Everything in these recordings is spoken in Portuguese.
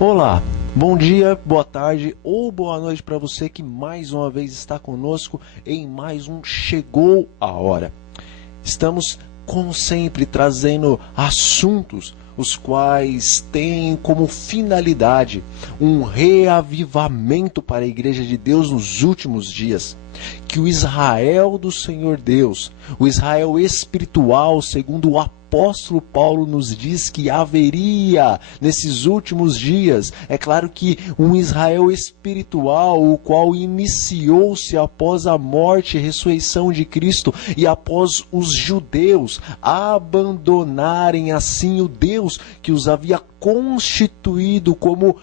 Olá, bom dia, boa tarde ou boa noite para você que mais uma vez está conosco em mais um Chegou a Hora. Estamos, como sempre, trazendo assuntos os quais têm como finalidade um reavivamento para a Igreja de Deus nos últimos dias. Que o Israel do Senhor Deus, o Israel espiritual, segundo o apóstolo Paulo nos diz que haveria nesses últimos dias. É claro que um Israel espiritual, o qual iniciou-se após a morte e ressurreição de Cristo e após os judeus abandonarem assim o Deus que os havia constituído como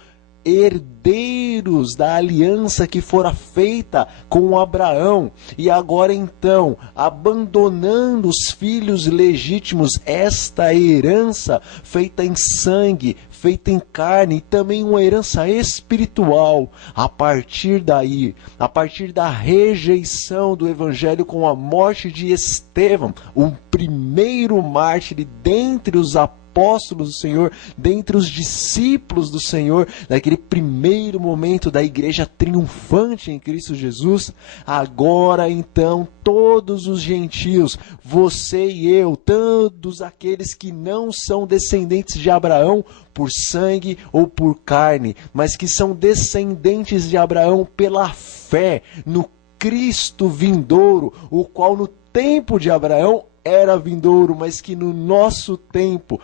herdeiros da aliança que fora feita com Abraão, e agora então, abandonando os filhos legítimos, esta herança feita em sangue, feita em carne, e também uma herança espiritual, a partir daí, a partir da rejeição do evangelho com a morte de Estevão, o primeiro mártir dentre os apóstolos do Senhor, dentre os discípulos do Senhor, naquele primeiro momento da igreja triunfante em Cristo Jesus. Agora então todos os gentios, você e eu, todos aqueles que não são descendentes de Abraão por sangue ou por carne, mas que são descendentes de Abraão pela fé no Cristo vindouro, o qual no tempo de Abraão era vindouro, mas que no nosso tempo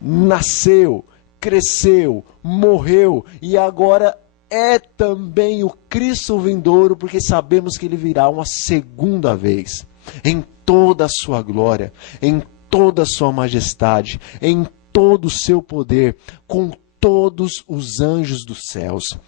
nasceu, cresceu, morreu e agora é também o Cristo vindouro, porque sabemos que ele virá uma segunda vez, em toda a sua glória, em toda a sua majestade, em todo o seu poder, com todos os anjos dos céus.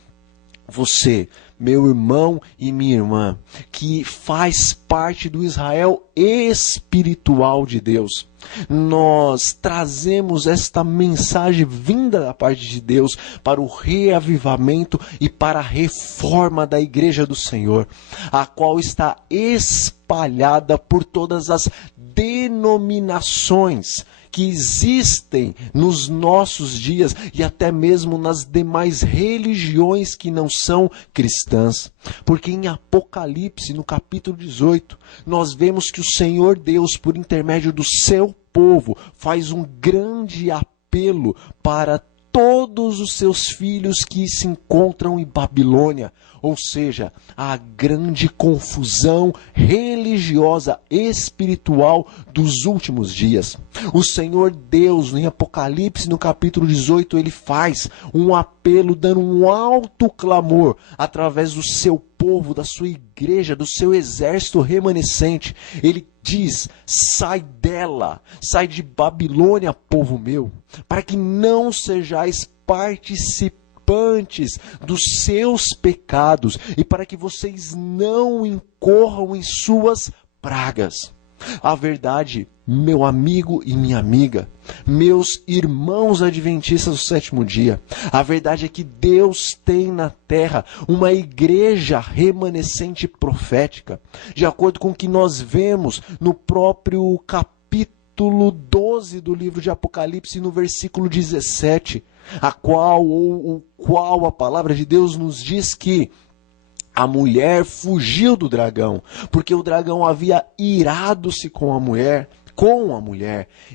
Você, meu irmão e minha irmã, que faz parte do Israel espiritual de Deus, nós trazemos esta mensagem vinda da parte de Deus para o reavivamento e para a reforma da Igreja do Senhor, a qual está espalhada por todas as denominações que existem nos nossos dias e até mesmo nas demais religiões que não são cristãs. Porque em Apocalipse, no capítulo 18, nós vemos que o Senhor Deus, por intermédio do seu povo, faz um grande apelo para todos os seus filhos que se encontram em Babilônia, ou seja, a grande confusão religiosa, espiritual dos últimos dias. O Senhor Deus, em Apocalipse, no capítulo 18, ele faz um apelo, dando um alto clamor através do seu povo, da sua igreja, do seu exército remanescente. Ele diz: sai dela, sai de Babilônia, povo meu, para que não sejais participantes dos seus pecados e para que vocês não incorram em suas pragas. A verdade, meu amigo e minha amiga, meus irmãos adventistas do sétimo dia, a verdade é que Deus tem na terra uma igreja remanescente profética, de acordo com o que nós vemos no próprio capítulo 12 do livro de Apocalipse, no versículo 17, o qual a palavra de Deus nos diz que a mulher fugiu do dragão, porque o dragão havia irado-se com a mulher,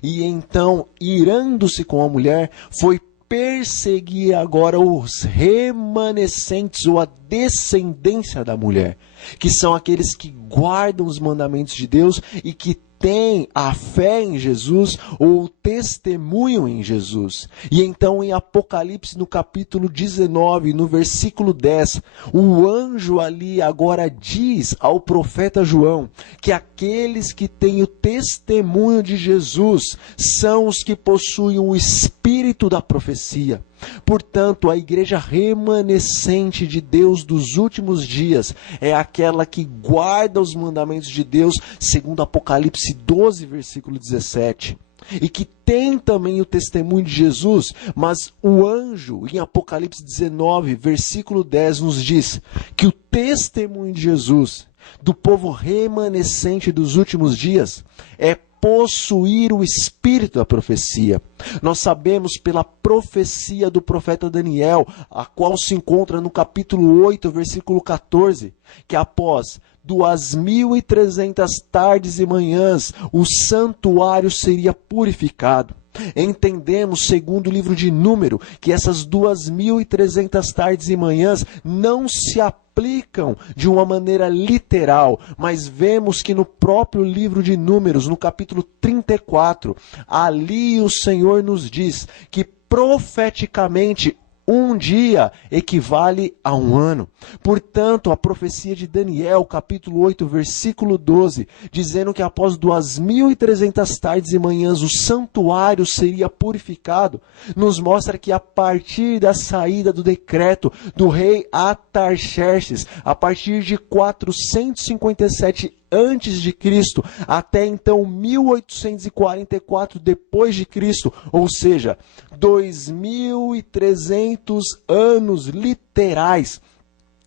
e então, irando-se com a mulher, foi perseguir agora os remanescentes ou a descendência da mulher, que são aqueles que guardam os mandamentos de Deus e que têm a fé em Jesus ou testemunham em Jesus. E então em Apocalipse, no capítulo 19, no versículo 10, o anjo ali agora diz ao profeta João que aqueles que têm o testemunho de Jesus são os que possuem o espírito da profecia. Portanto, a igreja remanescente de Deus dos últimos dias é aquela que guarda os mandamentos de Deus, segundo Apocalipse 12, versículo 17. E que tem também o testemunho de Jesus, mas o anjo, em Apocalipse 19, versículo 10, nos diz que o testemunho de Jesus, do povo remanescente dos últimos dias, é possuir o espírito da profecia. Nós sabemos pela profecia do profeta Daniel, a qual se encontra no capítulo 8, versículo 14, que após 2.300 tardes e manhãs, o santuário seria purificado. Entendemos, segundo o livro de Número, que essas 2.300 tardes e manhãs não se aplicam de uma maneira literal, mas vemos que no próprio livro de Números, no capítulo 34, ali o Senhor nos diz que profeticamente um dia equivale a um ano. Portanto, a profecia de Daniel, capítulo 8, versículo 12, dizendo que após 2.300 tardes e manhãs o santuário seria purificado, nos mostra que a partir da saída do decreto do rei Atarxerxes, a partir de 457 antes de Cristo, até então 1844 depois de Cristo, ou seja, 2.300 anos literais.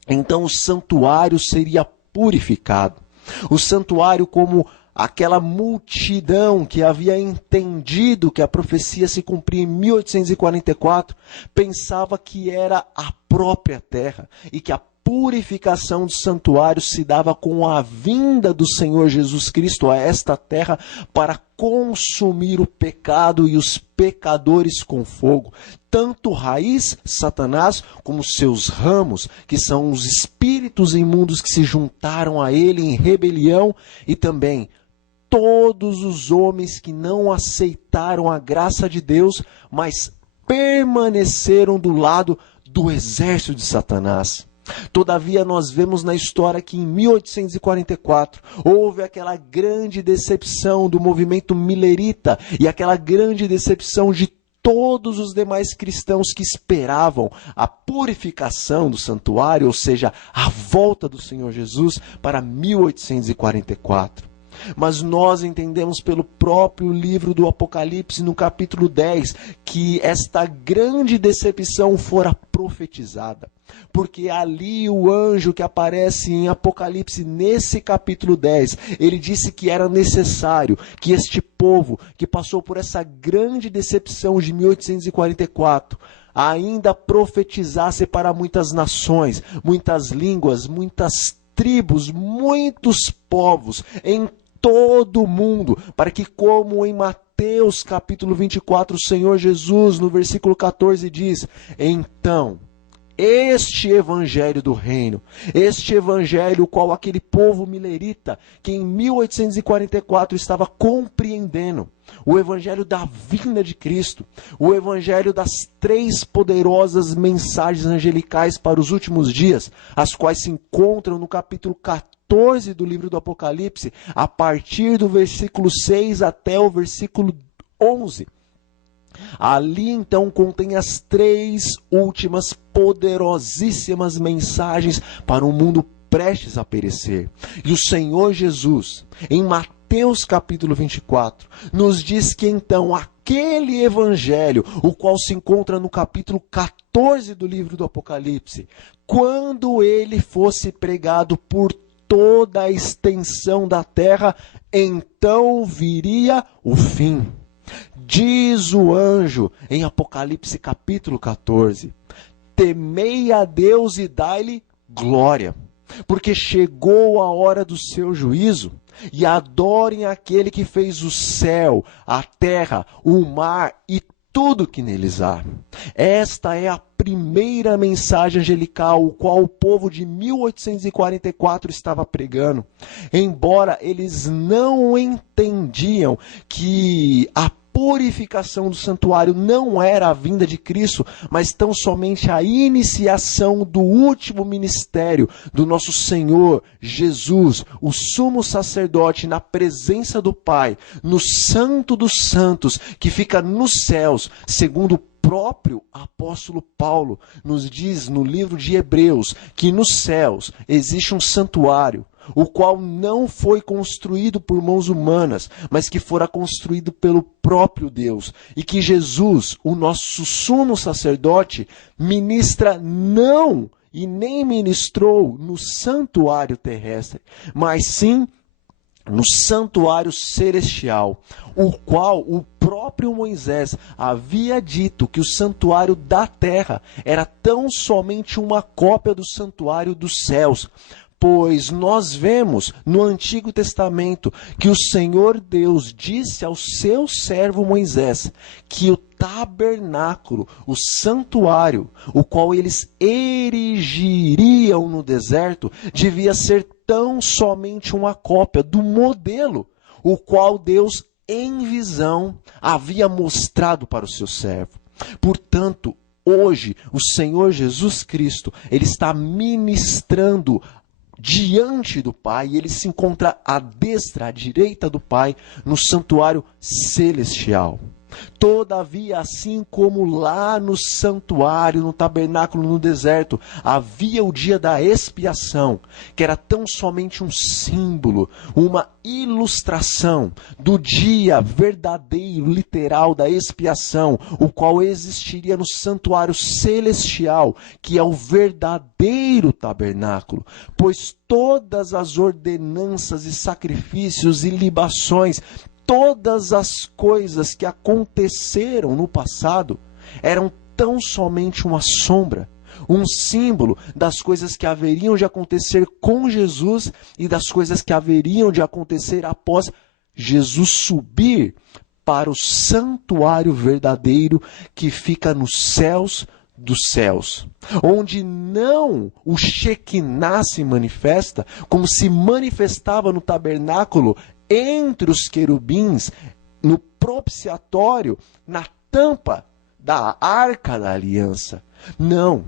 Então o santuário seria purificado. O santuário, como aquela multidão que havia entendido que a profecia se cumpria em 1844, pensava que era a própria terra e que a purificação do santuário se dava com a vinda do Senhor Jesus Cristo a esta terra para consumir o pecado e os pecadores com fogo. Tanto raiz, Satanás, como seus ramos, que são os espíritos imundos que se juntaram a ele em rebelião, e também todos os homens que não aceitaram a graça de Deus, mas permaneceram do lado do exército de Satanás. Todavia, nós vemos na história que em 1844 houve aquela grande decepção do movimento milerita e aquela grande decepção de todos os demais cristãos que esperavam a purificação do santuário, ou seja, a volta do Senhor Jesus para 1844. Mas nós entendemos pelo próprio livro do Apocalipse, no capítulo 10, que esta grande decepção fora profetizada. Porque ali o anjo que aparece em Apocalipse, nesse capítulo 10, ele disse que era necessário que este povo, que passou por essa grande decepção de 1844, ainda profetizasse para muitas nações, muitas línguas, muitas tribos, muitos povos, em todo o mundo, para que, como em Mateus capítulo 24, o Senhor Jesus, no versículo 14, diz: então, este evangelho do reino, este evangelho qual aquele povo milerita, que em 1844 estava compreendendo, o evangelho da vinda de Cristo, o evangelho das 3 poderosas mensagens angelicais para os últimos dias, as quais se encontram no capítulo 14 do livro do Apocalipse, a partir do versículo 6 até o versículo 11. Ali então contém as 3 últimas poderosíssimas mensagens para um mundo prestes a perecer. E o Senhor Jesus, em Mateus capítulo 24, nos diz que então aquele evangelho, o qual se encontra no capítulo 14 do livro do Apocalipse, quando ele fosse pregado por toda a extensão da terra, então viria o fim. Diz o anjo em Apocalipse capítulo 14: temei a Deus e dai-lhe glória, porque chegou a hora do seu juízo, e adorem aquele que fez o céu, a terra, o mar e tudo que neles há. Esta é a primeira mensagem angelical, o qual o povo de 1844 estava pregando. Embora eles não entendiam que a purificação do santuário não era a vinda de Cristo, mas tão somente a iniciação do último ministério do nosso Senhor Jesus, o sumo sacerdote, na presença do Pai, no Santo dos Santos, que fica nos céus, segundo o próprio apóstolo Paulo nos diz no livro de Hebreus, que nos céus existe um santuário, o qual não foi construído por mãos humanas, mas que fora construído pelo próprio Deus, e que Jesus, o nosso sumo sacerdote, ministra não e nem ministrou no santuário terrestre, mas sim no santuário celestial, o qual o próprio Moisés havia dito que o santuário da terra era tão somente uma cópia do santuário dos céus. Pois nós vemos no Antigo Testamento que o Senhor Deus disse ao seu servo Moisés que o tabernáculo, o santuário, o qual eles erigiriam no deserto, devia ser tão somente uma cópia do modelo, o qual Deus, em visão, havia mostrado para o seu servo. Portanto, hoje, o Senhor Jesus Cristo, ele está ministrando diante do Pai, e ele se encontra à destra, à direita do Pai, no santuário celestial. Todavia, assim como lá no santuário, no tabernáculo, no deserto, havia o dia da expiação, que era tão somente um símbolo, uma ilustração do dia verdadeiro, literal da expiação, o qual existiria no santuário celestial, que é o verdadeiro tabernáculo, pois todas as ordenanças e sacrifícios e libações, todas as coisas que aconteceram no passado eram tão somente uma sombra, um símbolo das coisas que haveriam de acontecer com Jesus e das coisas que haveriam de acontecer após Jesus subir para o santuário verdadeiro que fica nos céus dos céus, onde não o Shekinah se manifesta como se manifestava no tabernáculo entre os querubins, no propiciatório, na tampa da arca da aliança. Não,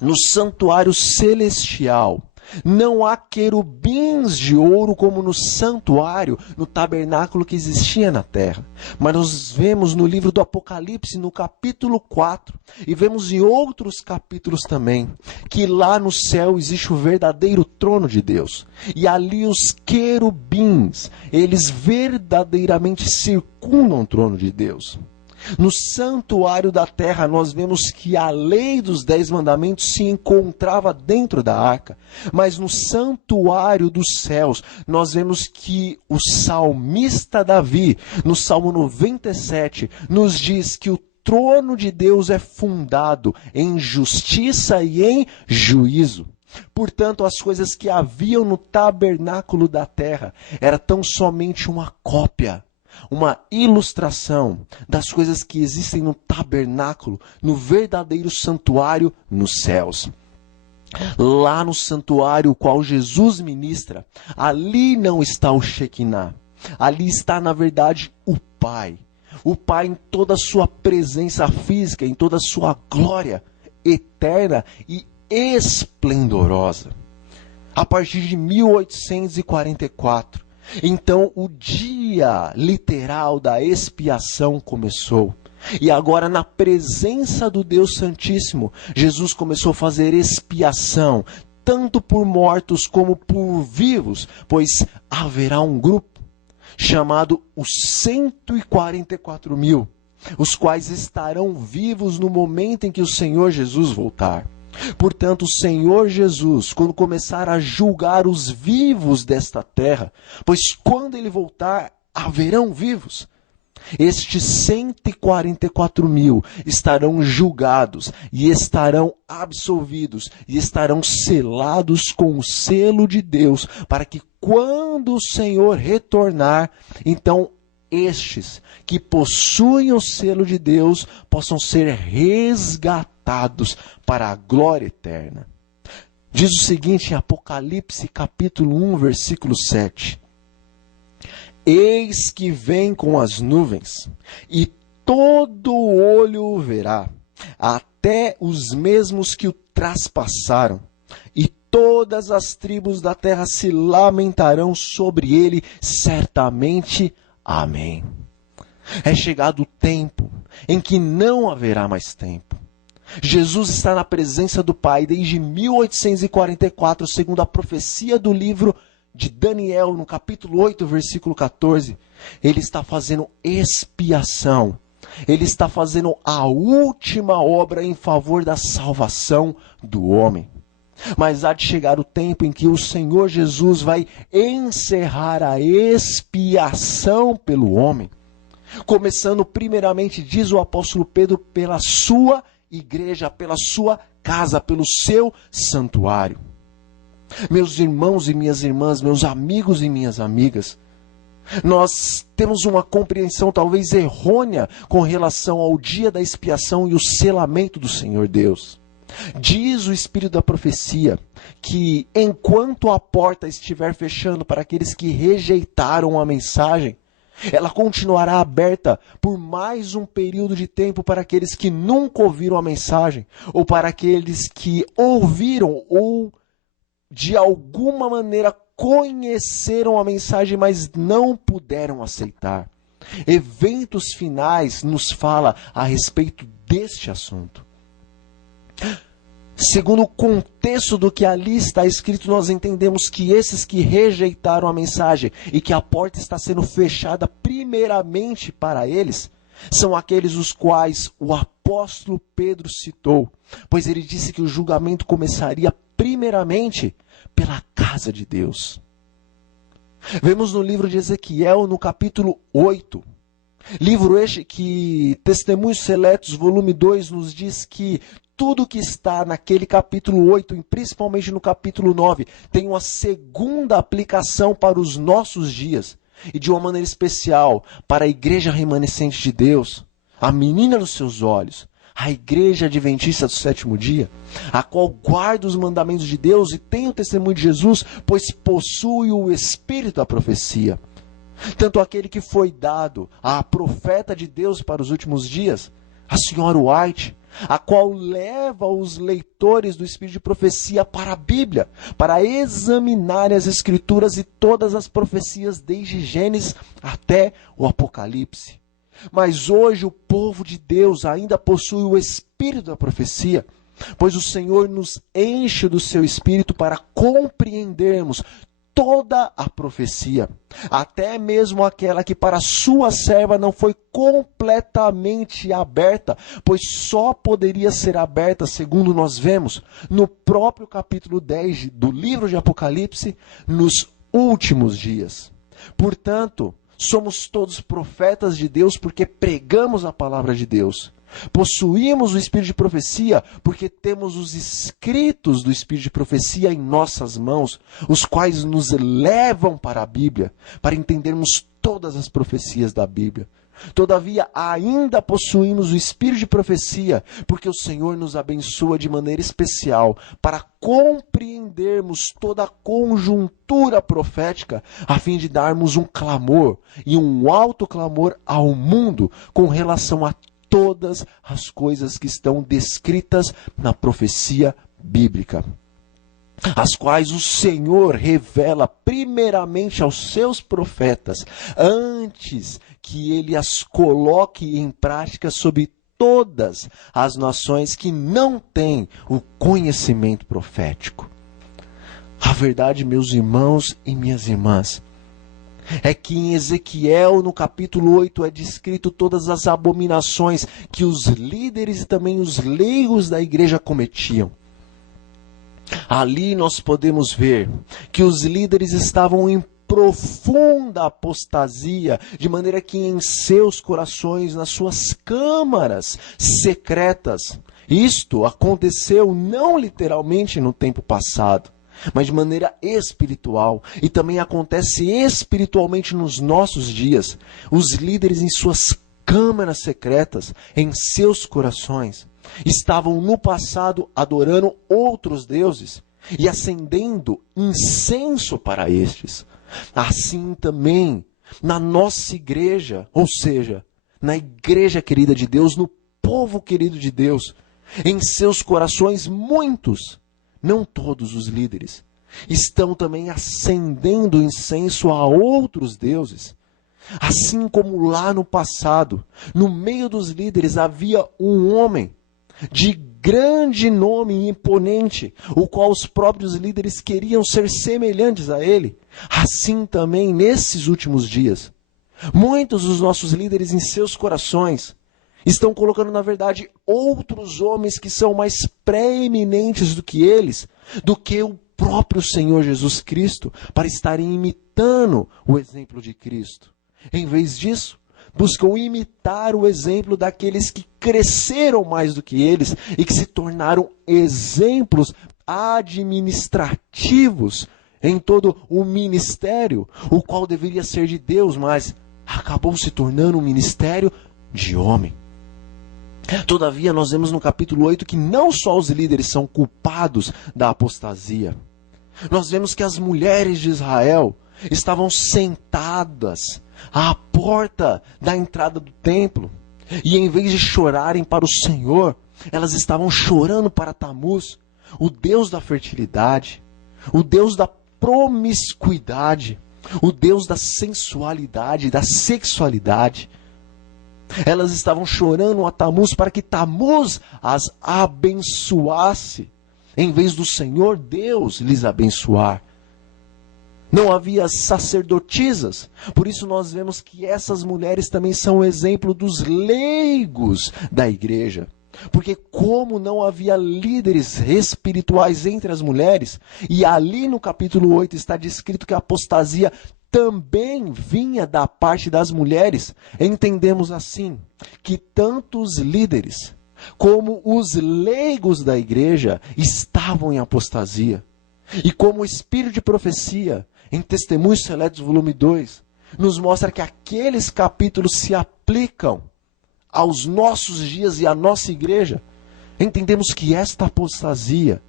no santuário celestial, não há querubins de ouro como no santuário, no tabernáculo que existia na terra. Mas nós vemos no livro do Apocalipse, no capítulo 4, e vemos em outros capítulos também, que lá no céu existe o verdadeiro trono de Deus. E ali os querubins, eles verdadeiramente circundam o trono de Deus. No santuário da terra, nós vemos que a lei dos 10 mandamentos se encontrava dentro da arca. Mas no santuário dos céus, nós vemos que o salmista Davi, no Salmo 97, nos diz que o trono de Deus é fundado em justiça e em juízo. Portanto, as coisas que haviam no tabernáculo da terra era tão somente uma cópia, uma ilustração das coisas que existem no tabernáculo, no verdadeiro santuário nos céus. Lá no santuário o qual Jesus ministra, ali não está o Shekinah, ali está na verdade o Pai. O Pai em toda a sua presença física, em toda a sua glória eterna e esplendorosa. A partir de 1844, então o dia literal da expiação começou. E agora, na presença do Deus Santíssimo, Jesus começou a fazer expiação, tanto por mortos como por vivos, pois haverá um grupo chamado os 144.000, os quais estarão vivos no momento em que o Senhor Jesus voltar. Portanto, o Senhor Jesus, quando começar a julgar os vivos desta terra, pois quando ele voltar, haverão vivos, estes 144.000 estarão julgados e estarão absolvidos e estarão selados com o selo de Deus, para que quando o Senhor retornar, então estes que possuem o selo de Deus possam ser resgatados para a glória eterna. Diz o seguinte em Apocalipse capítulo 1, versículo 7. Eis que vem com as nuvens, e todo olho o verá, até os mesmos que o traspassaram, e todas as tribos da terra se lamentarão sobre ele, certamente. Amém. É chegado o tempo em que não haverá mais tempo. Jesus está na presença do Pai desde 1844, segundo a profecia do livro de Daniel, no capítulo 8, versículo 14. Ele está fazendo expiação. Ele está fazendo a última obra em favor da salvação do homem. Mas há de chegar o tempo em que o Senhor Jesus vai encerrar a expiação pelo homem. Começando primeiramente, diz o apóstolo Pedro, pela sua igreja, pela sua casa, pelo seu santuário. Meus irmãos e minhas irmãs, meus amigos e minhas amigas, nós temos uma compreensão talvez errônea com relação ao dia da expiação e o selamento do Senhor Deus. Diz o Espírito da profecia que enquanto a porta estiver fechando para aqueles que rejeitaram a mensagem, ela continuará aberta por mais um período de tempo para aqueles que nunca ouviram a mensagem, ou para aqueles que ouviram ou de alguma maneira conheceram a mensagem, mas não puderam aceitar. Eventos finais nos fala a respeito deste assunto. Segundo o contexto do que ali está escrito, nós entendemos que esses que rejeitaram a mensagem e que a porta está sendo fechada primeiramente para eles, são aqueles os quais o apóstolo Pedro citou, pois ele disse que o julgamento começaria primeiramente pela casa de Deus. Vemos no livro de Ezequiel, no capítulo 8, livro este que Testemunhos Seletos, volume 2, nos diz que tudo que está naquele capítulo 8, e principalmente no capítulo 9, tem uma segunda aplicação para os nossos dias, e de uma maneira especial para a igreja remanescente de Deus, a menina dos seus olhos, a igreja adventista do sétimo dia, a qual guarda os mandamentos de Deus e tem o testemunho de Jesus, pois possui o espírito da profecia. Tanto aquele que foi dado à profeta de Deus para os últimos dias, a senhora White, a qual leva os leitores do espírito de profecia para a Bíblia, para examinar as Escrituras e todas as profecias desde Gênesis até o Apocalipse. Mas hoje o povo de Deus ainda possui o espírito da profecia, pois o Senhor nos enche do seu espírito para compreendermos toda a profecia, até mesmo aquela que para sua serva não foi completamente aberta, pois só poderia ser aberta, segundo nós vemos, no próprio capítulo 10 do livro de Apocalipse, nos últimos dias. Portanto, somos todos profetas de Deus porque pregamos a palavra de Deus. Possuímos o espírito de profecia porque temos os escritos do espírito de profecia em nossas mãos, os quais nos levam para a Bíblia, para entendermos todas as profecias da Bíblia. Todavia, ainda possuímos o espírito de profecia, porque o Senhor nos abençoa de maneira especial para compreendermos toda a conjuntura profética, a fim de darmos um clamor e um alto clamor ao mundo com relação a todas as coisas que estão descritas na profecia bíblica, as quais o Senhor revela primeiramente aos seus profetas, antes que ele as coloque em prática sobre todas as nações que não têm o conhecimento profético. A verdade, meus irmãos e minhas irmãs, é que em Ezequiel, no capítulo 8, é descrito todas as abominações que os líderes e também os leigos da igreja cometiam. Ali nós podemos ver que os líderes estavam em profunda apostasia, de maneira que em seus corações, nas suas câmaras secretas, isto aconteceu não literalmente no tempo passado, mas de maneira espiritual, e também acontece espiritualmente nos nossos dias. Os líderes em suas câmaras secretas, em seus corações, estavam no passado adorando outros deuses e acendendo incenso para estes. Assim também na nossa igreja, ou seja, na igreja querida de Deus, no povo querido de Deus, em seus corações muitos, não todos os líderes, estão também acendendo incenso a outros deuses. Assim como lá no passado, no meio dos líderes havia um homem de grande nome e imponente, o qual os próprios líderes queriam ser semelhantes a ele. Assim também nesses últimos dias, muitos dos nossos líderes em seus corações estão colocando, na verdade, outros homens que são mais preeminentes do que eles, do que o próprio Senhor Jesus Cristo, para estarem imitando o exemplo de Cristo. Em vez disso, buscam imitar o exemplo daqueles que cresceram mais do que eles e que se tornaram exemplos administrativos em todo o ministério, o qual deveria ser de Deus, mas acabou se tornando um ministério de homem. Todavia, nós vemos no capítulo 8 que não só os líderes são culpados da apostasia. Nós vemos que as mulheres de Israel estavam sentadas à porta da entrada do templo. E em vez de chorarem para o Senhor, elas estavam chorando para Tamuz, o Deus da fertilidade, o Deus da promiscuidade, o Deus da sensualidade, da sexualidade. Elas estavam chorando a Tamuz para que Tamuz as abençoasse, em vez do Senhor Deus lhes abençoar. Não havia sacerdotisas, por isso nós vemos que essas mulheres também são o exemplo dos leigos da igreja. Porque como não havia líderes espirituais entre as mulheres, e ali no capítulo 8 está descrito que a apostasia também vinha da parte das mulheres, entendemos assim, que tanto os líderes como os leigos da igreja estavam em apostasia. E como o Espírito de Profecia, em Testemunhos Seletos, volume 2, nos mostra que aqueles capítulos se aplicam aos nossos dias e à nossa igreja, entendemos que esta apostasia,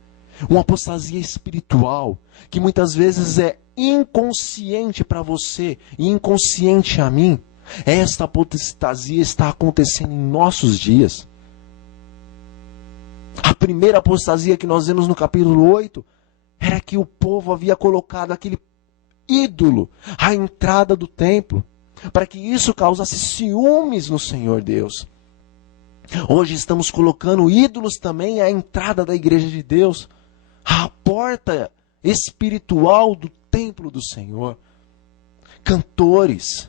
uma apostasia espiritual, que muitas vezes é inconsciente para você e inconsciente a mim, esta apostasia está acontecendo em nossos dias. A primeira apostasia que nós vemos no capítulo 8 era que o povo havia colocado aquele ídolo à entrada do templo, para que isso causasse ciúmes no Senhor Deus. Hoje estamos colocando ídolos também à entrada da igreja de Deus, à porta espiritual do templo do Senhor. Cantores,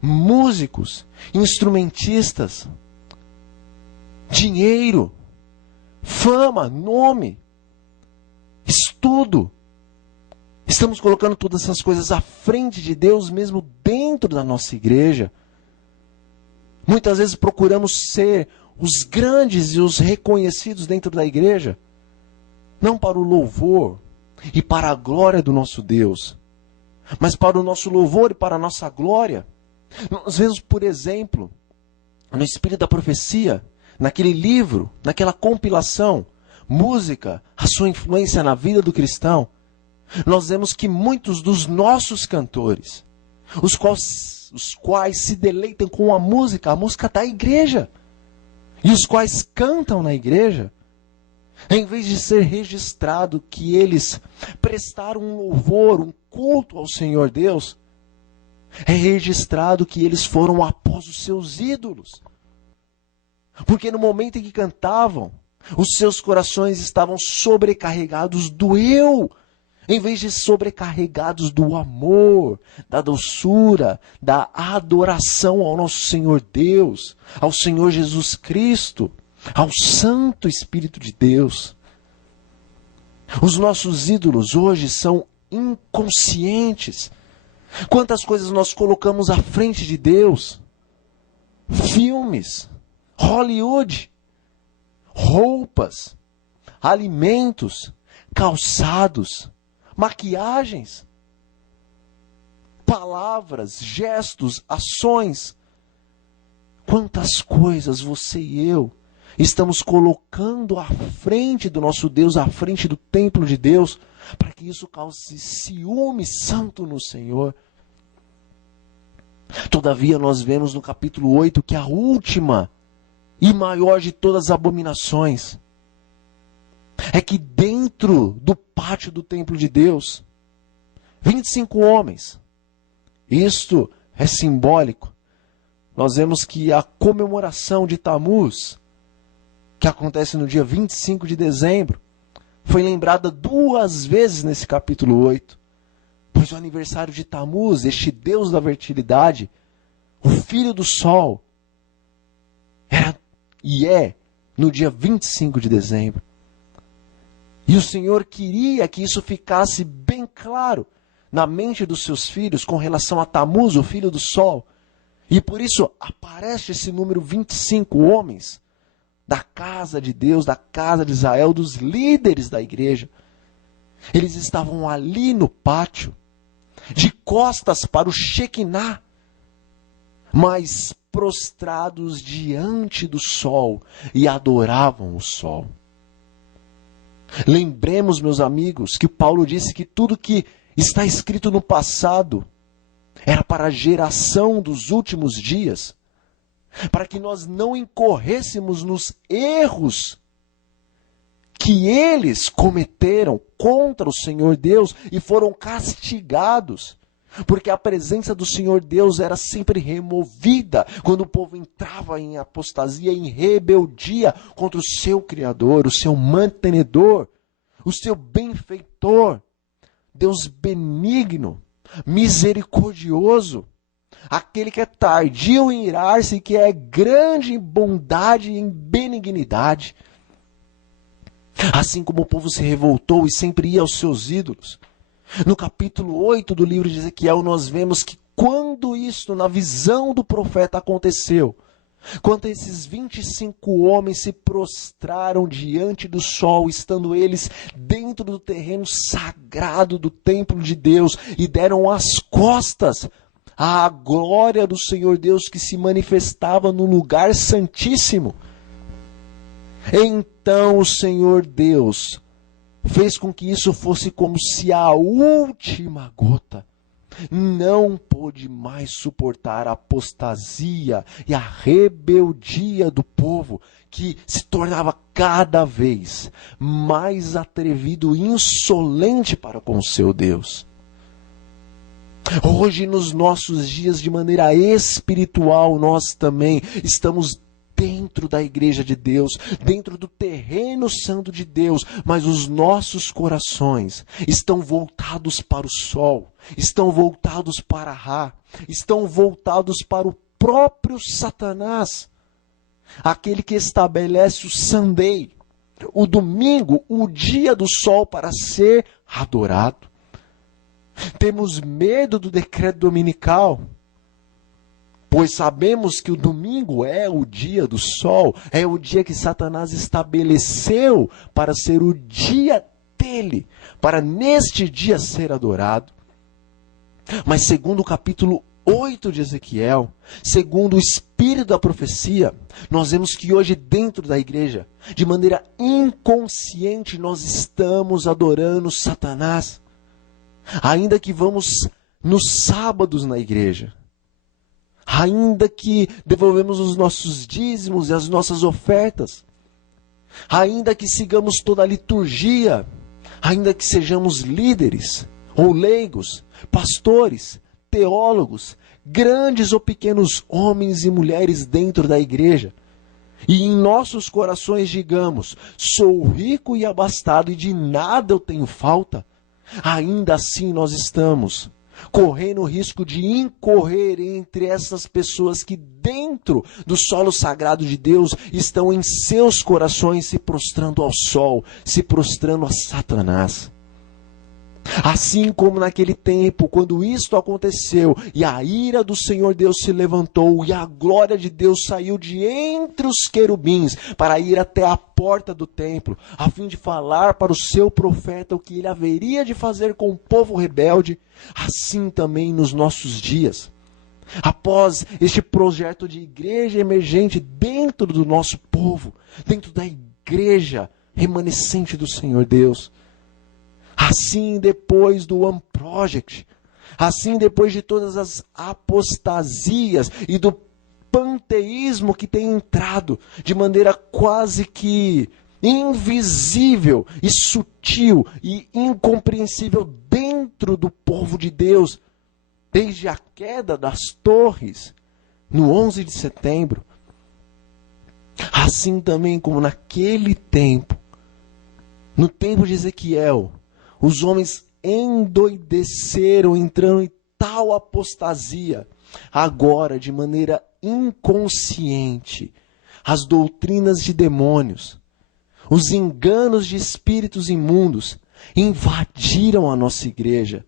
músicos, instrumentistas, dinheiro, fama, nome, estudo. Estamos colocando todas essas coisas à frente de Deus, mesmo dentro da nossa igreja. Muitas vezes procuramos ser os grandes e os reconhecidos dentro da igreja, não para o louvor e para a glória do nosso Deus, mas para o nosso louvor e para a nossa glória. Nós vemos, por exemplo, no Espírito da Profecia, naquele livro, naquela compilação, Música, a sua influência na vida do cristão, nós vemos que muitos dos nossos cantores, os quais se deleitam com a música da igreja, e os quais cantam na igreja, em vez de ser registrado que eles prestaram um louvor, um culto ao Senhor Deus, é registrado que eles foram após os seus ídolos. Porque no momento em que cantavam, os seus corações estavam sobrecarregados do eu, em vez de sobrecarregados do amor, da doçura, da adoração ao nosso Senhor Deus, ao Senhor Jesus Cristo, ao Santo Espírito de Deus. Os nossos ídolos hoje são inconscientes. Quantas coisas nós colocamos à frente de Deus? Filmes, Hollywood, roupas, alimentos, calçados, maquiagens, palavras, gestos, ações. Quantas coisas você e eu estamos colocando à frente do nosso Deus, à frente do templo de Deus, para que isso cause ciúme santo no Senhor. Todavia nós vemos no capítulo 8 que a última e maior de todas as abominações é que dentro do pátio do templo de Deus, 25 homens, isto é simbólico. Nós vemos que a comemoração de Tamuz, que acontece no dia 25 de dezembro, foi lembrada 2 vezes nesse capítulo 8. Pois o aniversário de Tamuz, este Deus da fertilidade, o filho do sol, era e é no dia 25 de dezembro. E o Senhor queria que isso ficasse bem claro na mente dos seus filhos com relação a Tamuz, o filho do sol. E por isso aparece esse número 25 homens da casa de Deus, da casa de Israel, dos líderes da igreja. Eles estavam ali no pátio, de costas para o Shequiná, mas prostrados diante do sol e adoravam o sol. Lembremos, meus amigos, que Paulo disse que tudo que está escrito no passado era para a geração dos últimos dias, para que nós não incorrêssemos nos erros que eles cometeram contra o Senhor Deus e foram castigados, porque a presença do Senhor Deus era sempre removida quando o povo entrava em apostasia, em rebeldia contra o seu Criador, o seu mantenedor, o seu benfeitor, Deus benigno, misericordioso, aquele que é tardio em irar-se e que é grande em bondade e em benignidade. Assim como o povo se revoltou e sempre ia aos seus ídolos. No capítulo 8 do livro de Ezequiel, nós vemos que quando isto, na visão do profeta, aconteceu, quando esses 25 homens se prostraram diante do sol, estando eles dentro do terreno sagrado do templo de Deus, e deram as costas à glória do Senhor Deus que se manifestava no lugar santíssimo, então o Senhor Deus fez com que isso fosse como se a última gota. Não pôde mais suportar a apostasia e a rebeldia do povo, que se tornava cada vez mais atrevido e insolente para com o seu Deus. Hoje, nos nossos dias, de maneira espiritual, nós também estamos dentro da igreja de Deus, dentro do terreno santo de Deus, mas os nossos corações estão voltados para o sol, estão voltados para Ra, estão voltados para o próprio Satanás, aquele que estabelece o Sunday, o domingo, o dia do sol para ser adorado. Temos medo do decreto dominical, pois sabemos que o domingo é o dia do sol, é o dia que Satanás estabeleceu para ser o dia dele, para neste dia ser adorado. Mas segundo o capítulo 8 de Ezequiel, segundo o espírito da profecia, nós vemos que hoje dentro da igreja, de maneira inconsciente, nós estamos adorando Satanás. Ainda que vamos nos sábados na igreja, ainda que devolvemos os nossos dízimos e as nossas ofertas, ainda que sigamos toda a liturgia, ainda que sejamos líderes ou leigos, pastores, teólogos, grandes ou pequenos homens e mulheres dentro da igreja, e em nossos corações digamos, sou rico e abastado e de nada eu tenho falta, ainda assim nós estamos correndo o risco de incorrer entre essas pessoas que dentro do solo sagrado de Deus estão em seus corações se prostrando ao sol, se prostrando a Satanás. Assim como naquele tempo, quando isto aconteceu, e a ira do Senhor Deus se levantou, e a glória de Deus saiu de entre os querubins, para ir até a porta do templo, a fim de falar para o seu profeta o que ele haveria de fazer com o povo rebelde, assim também nos nossos dias. Após este projeto de igreja emergente dentro do nosso povo, dentro da igreja remanescente do Senhor Deus, assim depois do One Project, assim depois de todas as apostasias e do panteísmo que tem entrado de maneira quase que invisível e sutil e incompreensível dentro do povo de Deus, desde a queda das torres no 11 de setembro, assim também como naquele tempo, no tempo de Ezequiel, os homens endoideceram, entrando em tal apostasia, agora de maneira inconsciente, as doutrinas de demônios, os enganos de espíritos imundos invadiram a nossa igreja.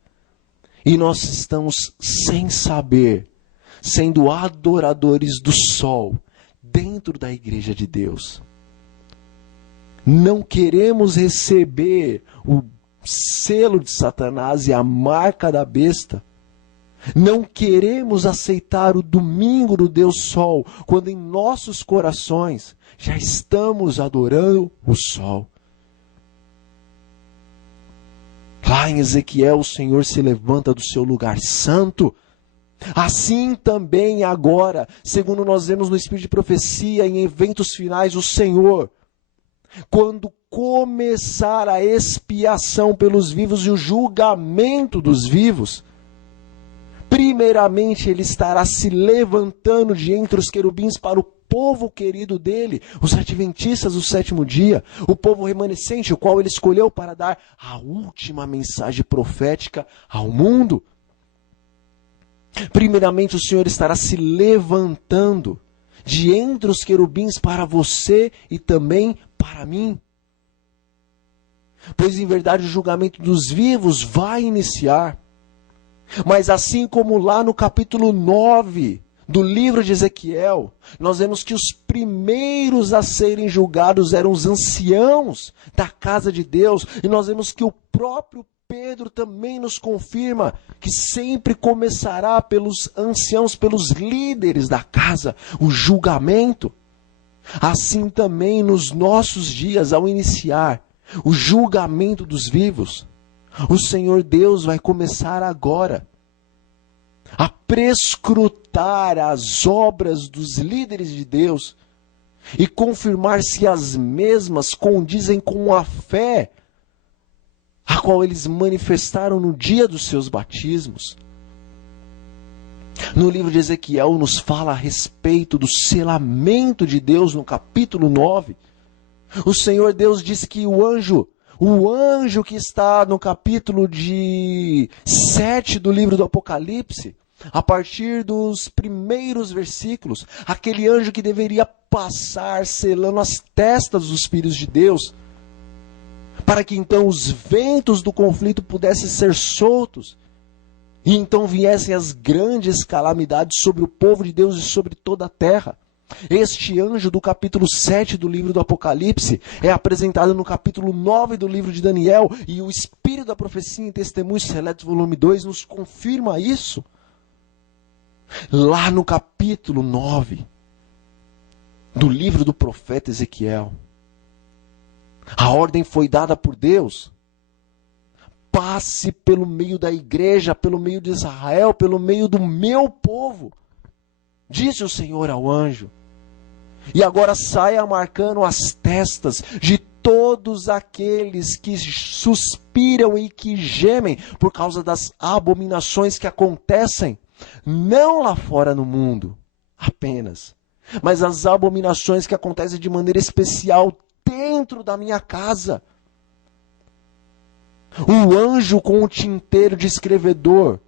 E nós estamos, sem saber, sendo adoradores do sol dentro da igreja de Deus. Não queremos receber o selo de Satanás e a marca da besta. Não queremos aceitar o domingo do Deus Sol, quando em nossos corações já estamos adorando o sol. Lá em Ezequiel, o Senhor se levanta do seu lugar santo. Assim também agora, segundo nós vemos no Espírito de Profecia, em eventos finais, o Senhor, quando começar a expiação pelos vivos e o julgamento dos vivos, primeiramente Ele estará se levantando de entre os querubins para o povo querido dele, os adventistas do sétimo dia, o povo remanescente, o qual Ele escolheu para dar a última mensagem profética ao mundo. Primeiramente o Senhor estará se levantando de entre os querubins para você e também para mim. Pois em verdade o julgamento dos vivos vai iniciar. Mas assim como lá no capítulo 9 do livro de Ezequiel, nós vemos que os primeiros a serem julgados eram os anciãos da casa de Deus. E nós vemos que o próprio Pedro também nos confirma que sempre começará pelos anciãos, pelos líderes da casa, o julgamento. Assim também nos nossos dias, ao iniciar o julgamento dos vivos, o Senhor Deus vai começar agora a prescrutar as obras dos líderes de Deus e confirmar se as mesmas condizem com a fé a qual eles manifestaram no dia dos seus batismos. No livro de Ezequiel nos fala a respeito do selamento de Deus no capítulo 9. O Senhor Deus diz que o anjo que está no capítulo 7 do livro do Apocalipse, a partir dos primeiros versículos, aquele anjo que deveria passar selando as testas dos filhos de Deus, para que então os ventos do conflito pudessem ser soltos, e então viessem as grandes calamidades sobre o povo de Deus e sobre toda a terra. Este anjo do capítulo 7 do livro do Apocalipse é apresentado no capítulo 9 do livro de Daniel, e o Espírito da Profecia em Testemunhos Seletos, volume 2, nos confirma isso. Lá no capítulo 9 do livro do profeta Ezequiel, a ordem foi dada por Deus: passe pelo meio da igreja, pelo meio de Israel, pelo meio do meu povo, disse o Senhor ao anjo, e agora saia marcando as testas de todos aqueles que suspiram e que gemem por causa das abominações que acontecem, não lá fora no mundo apenas, mas as abominações que acontecem de maneira especial dentro da minha casa. O anjo com o tinteiro de escrevedor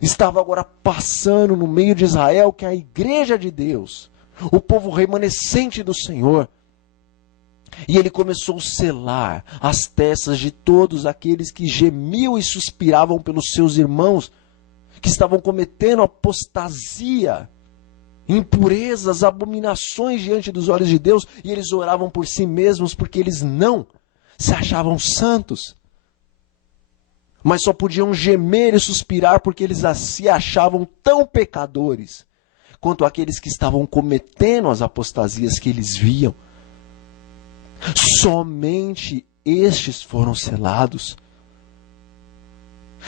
estava agora passando no meio de Israel, que é a igreja de Deus, o povo remanescente do Senhor. E ele começou a selar as testas de todos aqueles que gemiam e suspiravam pelos seus irmãos, que estavam cometendo apostasia, impurezas, abominações diante dos olhos de Deus, e eles oravam por si mesmos porque eles não se achavam santos, mas só podiam gemer e suspirar porque eles se achavam tão pecadores quanto aqueles que estavam cometendo as apostasias que eles viam. Somente estes foram selados.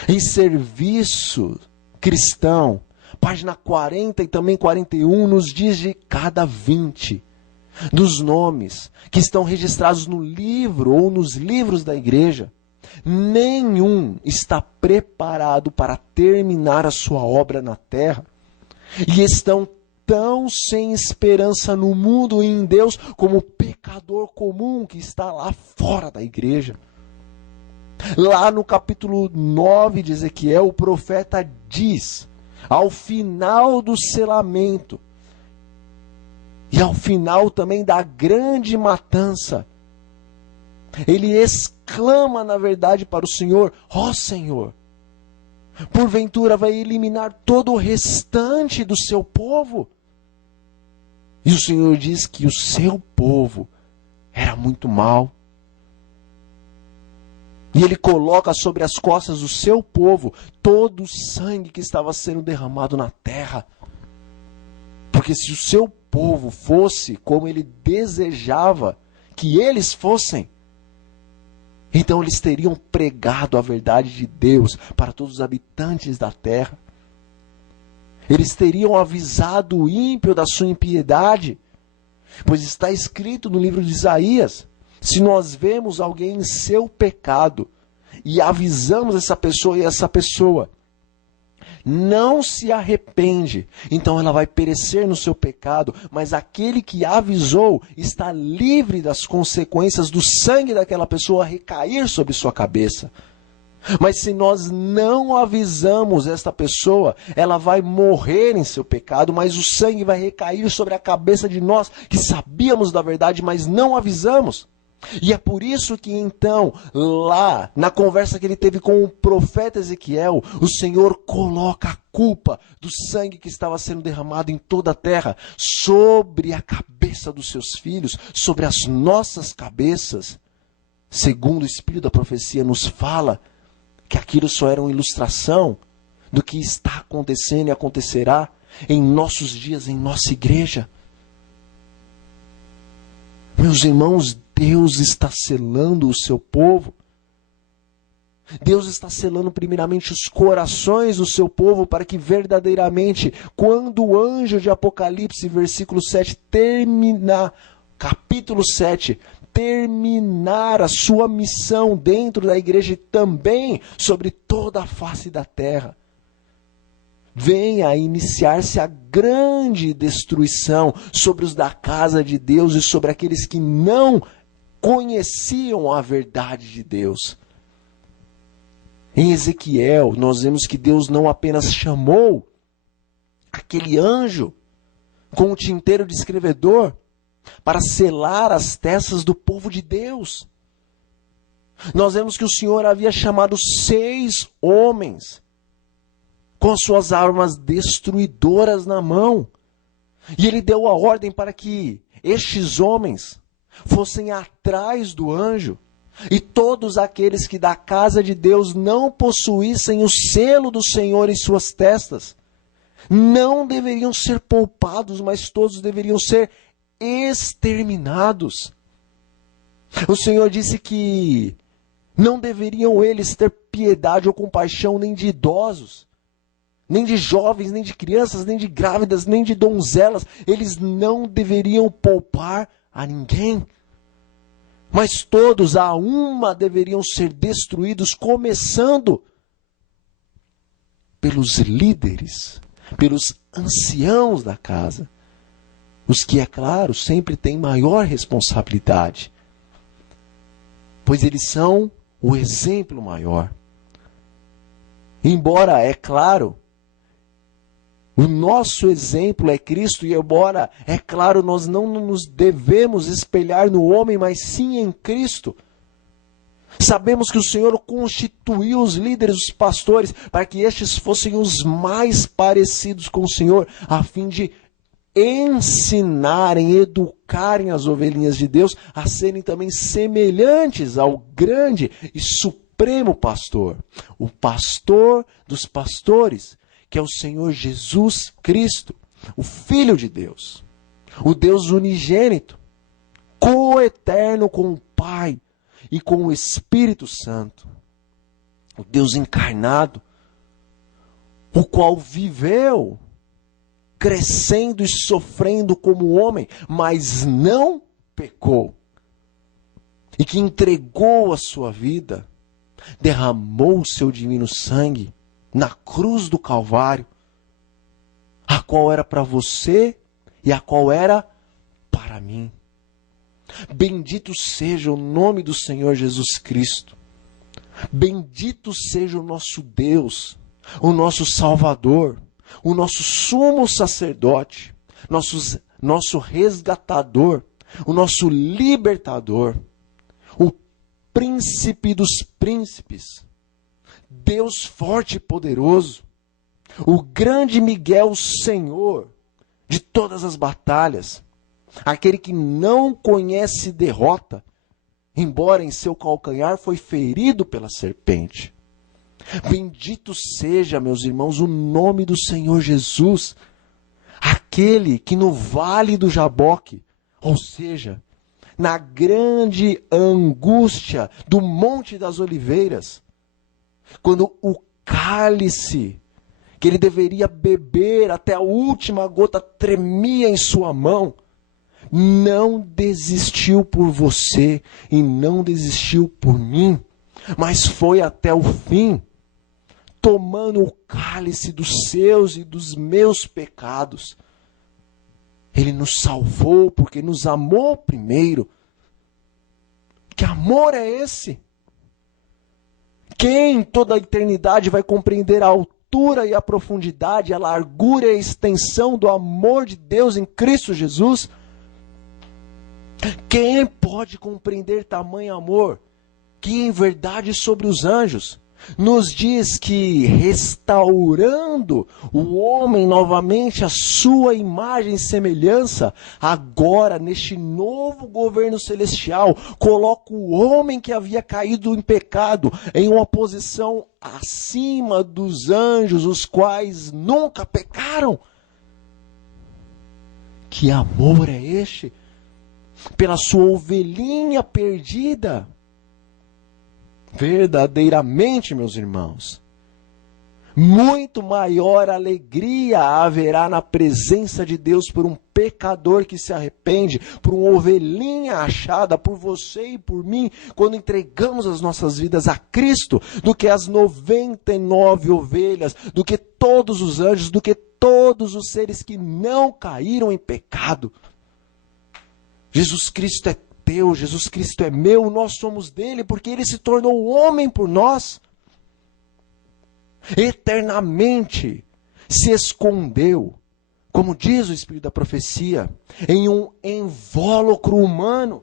Em Serviço Cristão, página 40 e também 41, nos diz de cada 20 dos nomes que estão registrados no livro ou nos livros da igreja, nenhum está preparado para terminar a sua obra na terra, e estão tão sem esperança no mundo e em Deus como o pecador comum que está lá fora da igreja. Lá no capítulo 9 de Ezequiel, o profeta diz, ao final do selamento e ao final também da grande matança, Ele exclama, na verdade, para o Senhor: ó Senhor, porventura vai eliminar todo o restante do seu povo? E o Senhor diz que o seu povo era muito mau. E Ele coloca sobre as costas do seu povo todo o sangue que estava sendo derramado na terra. Porque se o seu povo fosse como Ele desejava que eles fossem, então eles teriam pregado a verdade de Deus para todos os habitantes da terra. Eles teriam avisado o ímpio da sua impiedade, pois está escrito no livro de Isaías: se nós vemos alguém em seu pecado e avisamos essa pessoa e essa pessoa não se arrepende, então ela vai perecer no seu pecado, mas aquele que avisou está livre das consequências do sangue daquela pessoa recair sobre sua cabeça. Mas se nós não avisamos esta pessoa, ela vai morrer em seu pecado, mas o sangue vai recair sobre a cabeça de nós que sabíamos da verdade, mas não avisamos. E é por isso que então, lá, na conversa que ele teve com o profeta Ezequiel, o Senhor coloca a culpa do sangue que estava sendo derramado em toda a terra sobre a cabeça dos seus filhos, sobre as nossas cabeças. Segundo o Espírito da profecia nos fala que aquilo só era uma ilustração do que está acontecendo e acontecerá em nossos dias, em nossa igreja. Meus irmãos, Deus está selando o seu povo. Deus está selando primeiramente os corações do seu povo para que verdadeiramente, quando o anjo de Apocalipse, versículo 7, terminar, capítulo 7, terminar a sua missão dentro da igreja e também sobre toda a face da terra, venha a iniciar-se a grande destruição sobre os da casa de Deus e sobre aqueles que não conheciam a verdade de Deus. Em Ezequiel, nós vemos que Deus não apenas chamou aquele anjo com o tinteiro de escrevedor para selar as testas do povo de Deus. Nós vemos que o Senhor havia chamado 6 homens com suas armas destruidoras na mão. E ele deu a ordem para que estes homens fossem atrás do anjo, e todos aqueles que da casa de Deus não possuíssem o selo do Senhor em suas testas, não deveriam ser poupados, mas todos deveriam ser exterminados. O Senhor disse que não deveriam eles ter piedade ou compaixão nem de idosos, nem de jovens, nem de crianças, nem de grávidas, nem de donzelas. Eles não deveriam poupar a ninguém. Mas todos a uma deveriam ser destruídos, começando pelos líderes, pelos anciãos da casa. Os que, é claro, sempre têm maior responsabilidade, pois eles são o exemplo maior. Embora, é claro, o nosso exemplo é Cristo, e embora, é claro, nós não nos devemos espelhar no homem, mas sim em Cristo. Sabemos que o Senhor constituiu os líderes, os pastores, para que estes fossem os mais parecidos com o Senhor, a fim de ensinarem, educarem as ovelhinhas de Deus a serem também semelhantes ao grande e supremo pastor, o pastor dos pastores, que é o Senhor Jesus Cristo, o Filho de Deus, o Deus unigênito, coeterno com o Pai e com o Espírito Santo, o Deus encarnado, o qual viveu crescendo e sofrendo como homem, mas não pecou, e que entregou a sua vida, derramou o seu divino sangue na cruz do Calvário, a qual era para você e a qual era para mim. Bendito seja o nome do Senhor Jesus Cristo. Bendito seja o nosso Deus, o nosso Salvador, o nosso sumo sacerdote, nosso resgatador, o nosso libertador, o príncipe dos príncipes, Deus forte e poderoso, o grande Miguel, Senhor de todas as batalhas, aquele que não conhece derrota, embora em seu calcanhar foi ferido pela serpente. Bendito seja, meus irmãos, o nome do Senhor Jesus, aquele que no vale do Jaboque, ou seja, na grande angústia do Monte das Oliveiras, quando o cálice que ele deveria beber até a última gota tremia em sua mão, não desistiu por você e não desistiu por mim, mas foi até o fim, tomando o cálice dos seus e dos meus pecados. Ele nos salvou porque nos amou primeiro. Que amor é esse? Quem em toda a eternidade vai compreender a altura e a profundidade, a largura e a extensão do amor de Deus em Cristo Jesus? Quem pode compreender tamanho amor que em verdade sobre os anjos nos diz que restaurando o homem novamente à sua imagem e semelhança, agora neste novo governo celestial, coloca o homem que havia caído em pecado em uma posição acima dos anjos, os quais nunca pecaram. Que amor é este? Pela sua ovelhinha perdida. Verdadeiramente, meus irmãos, muito maior alegria haverá na presença de Deus por um pecador que se arrepende, por uma ovelhinha achada por você e por mim, quando entregamos as nossas vidas a Cristo, do que as 99 ovelhas, do que todos os anjos, do que todos os seres que não caíram em pecado. Jesus Cristo é teu, Jesus Cristo é meu, nós somos dele, porque ele se tornou homem por nós. Eternamente se escondeu, como diz o Espírito da profecia, em um invólucro humano.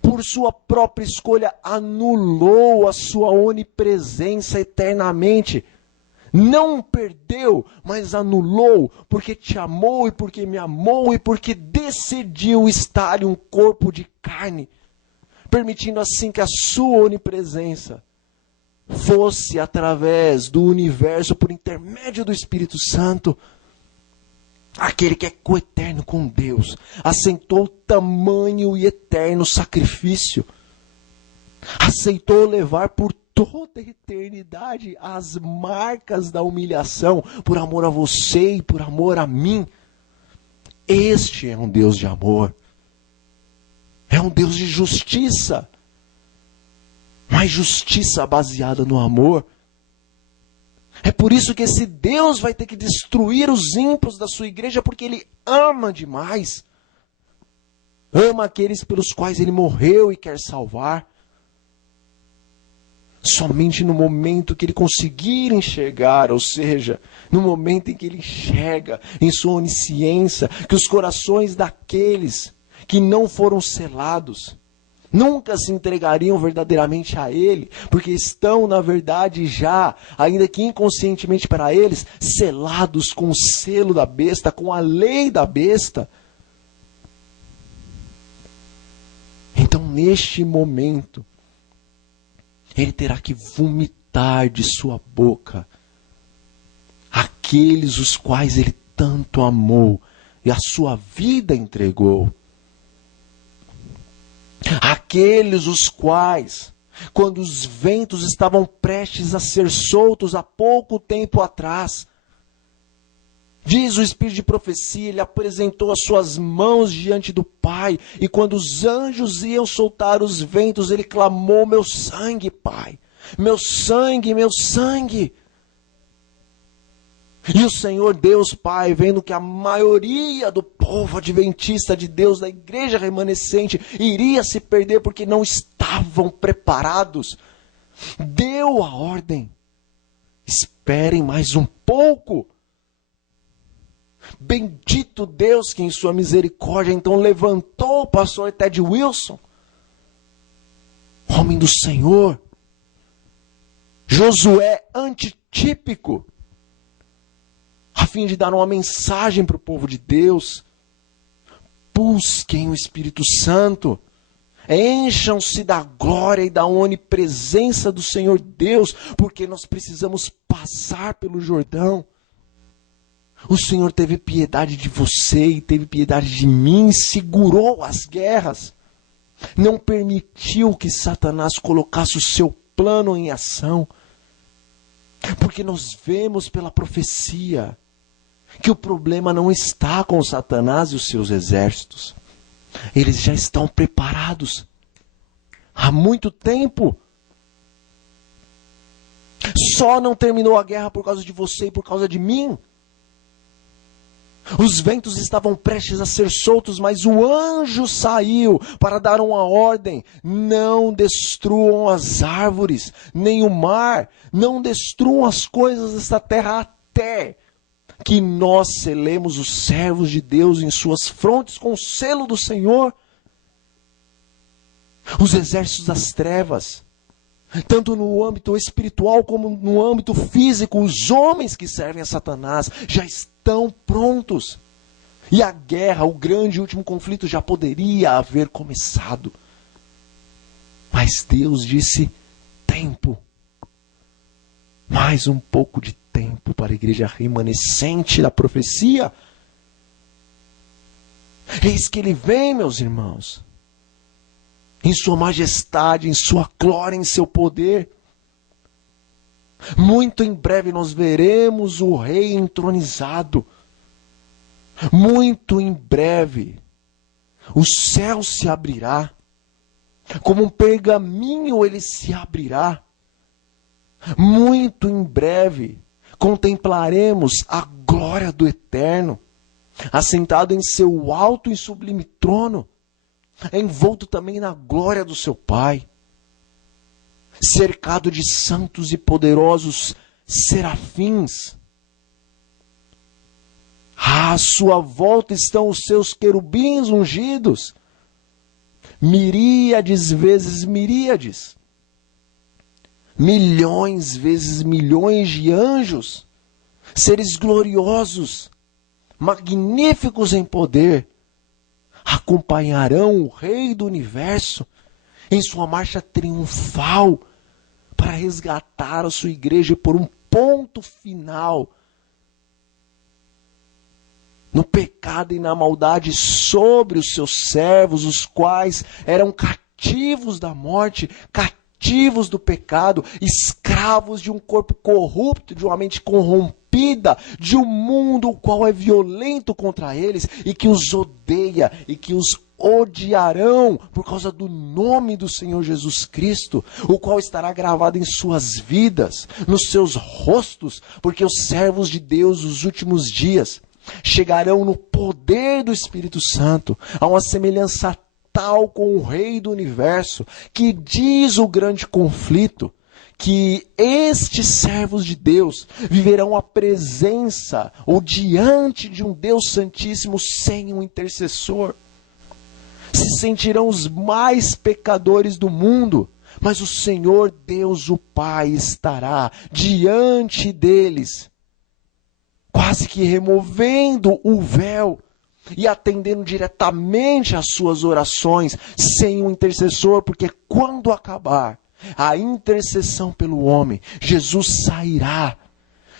Por sua própria escolha, anulou a sua onipresença eternamente. Não perdeu, mas anulou, porque te amou e porque me amou e porque decidiu estar em um corpo de carne, permitindo assim que a sua onipresença fosse através do universo por intermédio do Espírito Santo. Aquele que é coeterno com Deus, aceitou tamanho e eterno sacrifício, aceitou levar por toda a eternidade as marcas da humilhação, por amor a você e por amor a mim. Este é um Deus de amor, é um Deus de justiça, mas justiça baseada no amor. É por isso que esse Deus vai ter que destruir os ímpios da sua igreja, porque Ele ama demais, ama aqueles pelos quais Ele morreu e quer salvar. Somente no momento que ele conseguir enxergar, ou seja, no momento em que ele enxerga em sua onisciência, que os corações daqueles que não foram selados nunca se entregariam verdadeiramente a ele, porque estão, na verdade, já, ainda que inconscientemente para eles, selados com o selo da besta, com a lei da besta. Então, neste momento, ele terá que vomitar de sua boca aqueles os quais ele tanto amou e a sua vida entregou. Aqueles os quais, quando os ventos estavam prestes a ser soltos há pouco tempo atrás, diz o Espírito de profecia, ele apresentou as suas mãos diante do Pai, e quando os anjos iam soltar os ventos, ele clamou: meu sangue, Pai, meu sangue, meu sangue. E o Senhor Deus Pai, vendo que a maioria do povo adventista de Deus, da igreja remanescente, iria se perder porque não estavam preparados, deu a ordem: esperem mais um pouco. Bendito Deus que em sua misericórdia então levantou o pastor Ted Wilson homem do Senhor. Josué antitípico, a fim de dar uma mensagem para o povo de Deus. Busquem o Espírito Santo, encham-se da glória e da onipresença do Senhor Deus, porque nós precisamos passar pelo Jordão. O Senhor teve piedade de você e teve piedade de mim, segurou as guerras, não permitiu que Satanás colocasse o seu plano em ação, porque nós vemos pela profecia que o problema não está com Satanás e os seus exércitos. Eles já estão preparados há muito tempo. Só não terminou a guerra por causa de você e por causa de mim. Os ventos estavam prestes a ser soltos, mas o anjo saiu para dar uma ordem: não destruam as árvores, nem o mar, não destruam as coisas desta terra até que nós selemos os servos de Deus em suas frontes com o selo do Senhor. Os exércitos das trevas, tanto no âmbito espiritual como no âmbito físico, os homens que servem a Satanás já estão prontos. E a guerra, o grande último conflito já poderia haver começado. Mas Deus disse: tempo. Mais um pouco de tempo para a igreja remanescente da profecia. Eis que ele vem, meus irmãos, em sua majestade, em sua glória, em seu poder. Muito em breve nós veremos o rei entronizado. Muito em breve o céu se abrirá. Como um pergaminho ele se abrirá. Muito em breve contemplaremos a glória do Eterno, assentado em seu alto e sublime trono, envolto também na glória do seu Pai, cercado de santos e poderosos serafins. À sua volta estão os seus querubins ungidos, miríades vezes miríades, milhões vezes milhões de anjos, seres gloriosos, magníficos em poder, acompanharão o Rei do Universo em sua marcha triunfal para resgatar a sua igreja e pôr um ponto final no pecado e na maldade sobre os seus servos, os quais eram cativos da morte, cativos do pecado, escravos de um corpo corrupto, de uma mente corrompida, de um mundo o qual é violento contra eles e que os odeia e que os odiarão por causa do nome do Senhor Jesus Cristo, o qual estará gravado em suas vidas, nos seus rostos, porque os servos de Deus dos últimos dias chegarão no poder do Espírito Santo, a uma semelhança tal com o Rei do Universo, que diz o grande conflito, que estes servos de Deus viverão a presença ou diante de um Deus Santíssimo sem um intercessor. Se sentirão os mais pecadores do mundo, mas o Senhor Deus, o Pai, estará diante deles, quase que removendo o véu e atendendo diretamente às suas orações, sem um intercessor, porque quando acabar a intercessão pelo homem, Jesus sairá.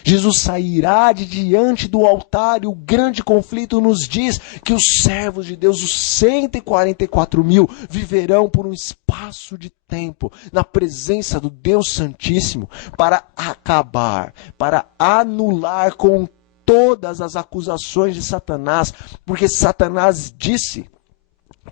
Jesus sairá de diante do altar, e o grande conflito nos diz que os servos de Deus, os 144 mil, viverão por um espaço de tempo na presença do Deus Santíssimo para acabar, para anular com todas as acusações de Satanás, porque Satanás disse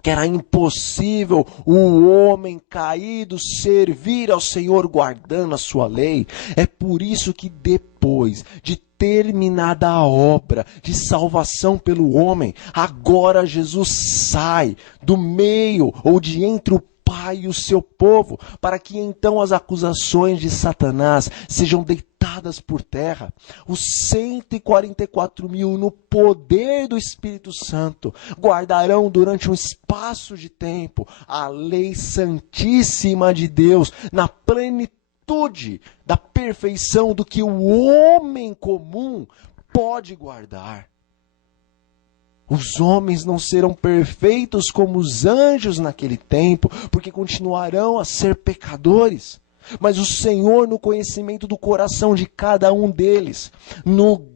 que era impossível o homem caído servir ao Senhor guardando a sua lei. É por isso que depois de terminada a obra de salvação pelo homem, agora Jesus sai do meio ou de entre o Pai e o seu povo, para que então as acusações de Satanás sejam deitadas por terra. Os 144.000 no poder do Espírito Santo guardarão durante um espaço de tempo a lei santíssima de Deus na plenitude da perfeição do que o homem comum pode guardar. Os homens não serão perfeitos como os anjos naquele tempo, porque continuarão a ser pecadores. Mas o Senhor, no conhecimento do coração de cada um deles, no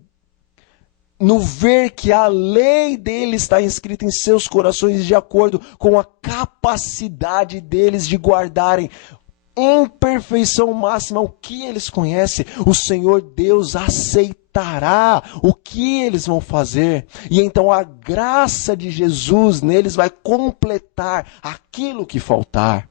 ver que a lei deles está inscrita em seus corações de acordo com a capacidade deles de guardarem em perfeição máxima o que eles conhecem, o Senhor Deus aceitará o que eles vão fazer. E então a graça de Jesus neles vai completar aquilo que faltar.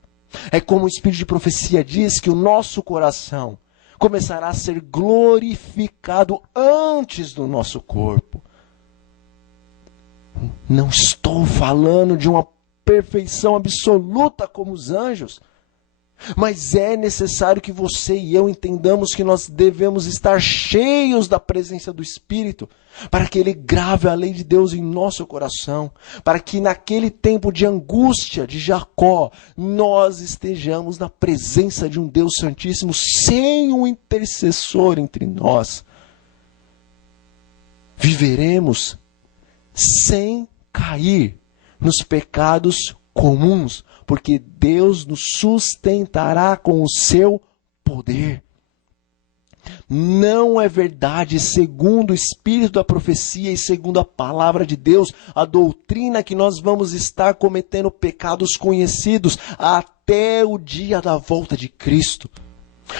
É como o Espírito de profecia diz, que o nosso coração começará a ser glorificado antes do nosso corpo. Não estou falando de uma perfeição absoluta como os anjos, mas é necessário que você e eu entendamos que nós devemos estar cheios da presença do Espírito, para que Ele grave a lei de Deus em nosso coração, para que naquele tempo de angústia de Jacó, nós estejamos na presença de um Deus Santíssimo, sem um intercessor entre nós. Viveremos sem cair nos pecados comuns, porque Deus nos sustentará com o seu poder. Não é verdade, segundo o Espírito da profecia e segundo a palavra de Deus, a doutrina que nós vamos estar cometendo pecados conhecidos até o dia da volta de Cristo.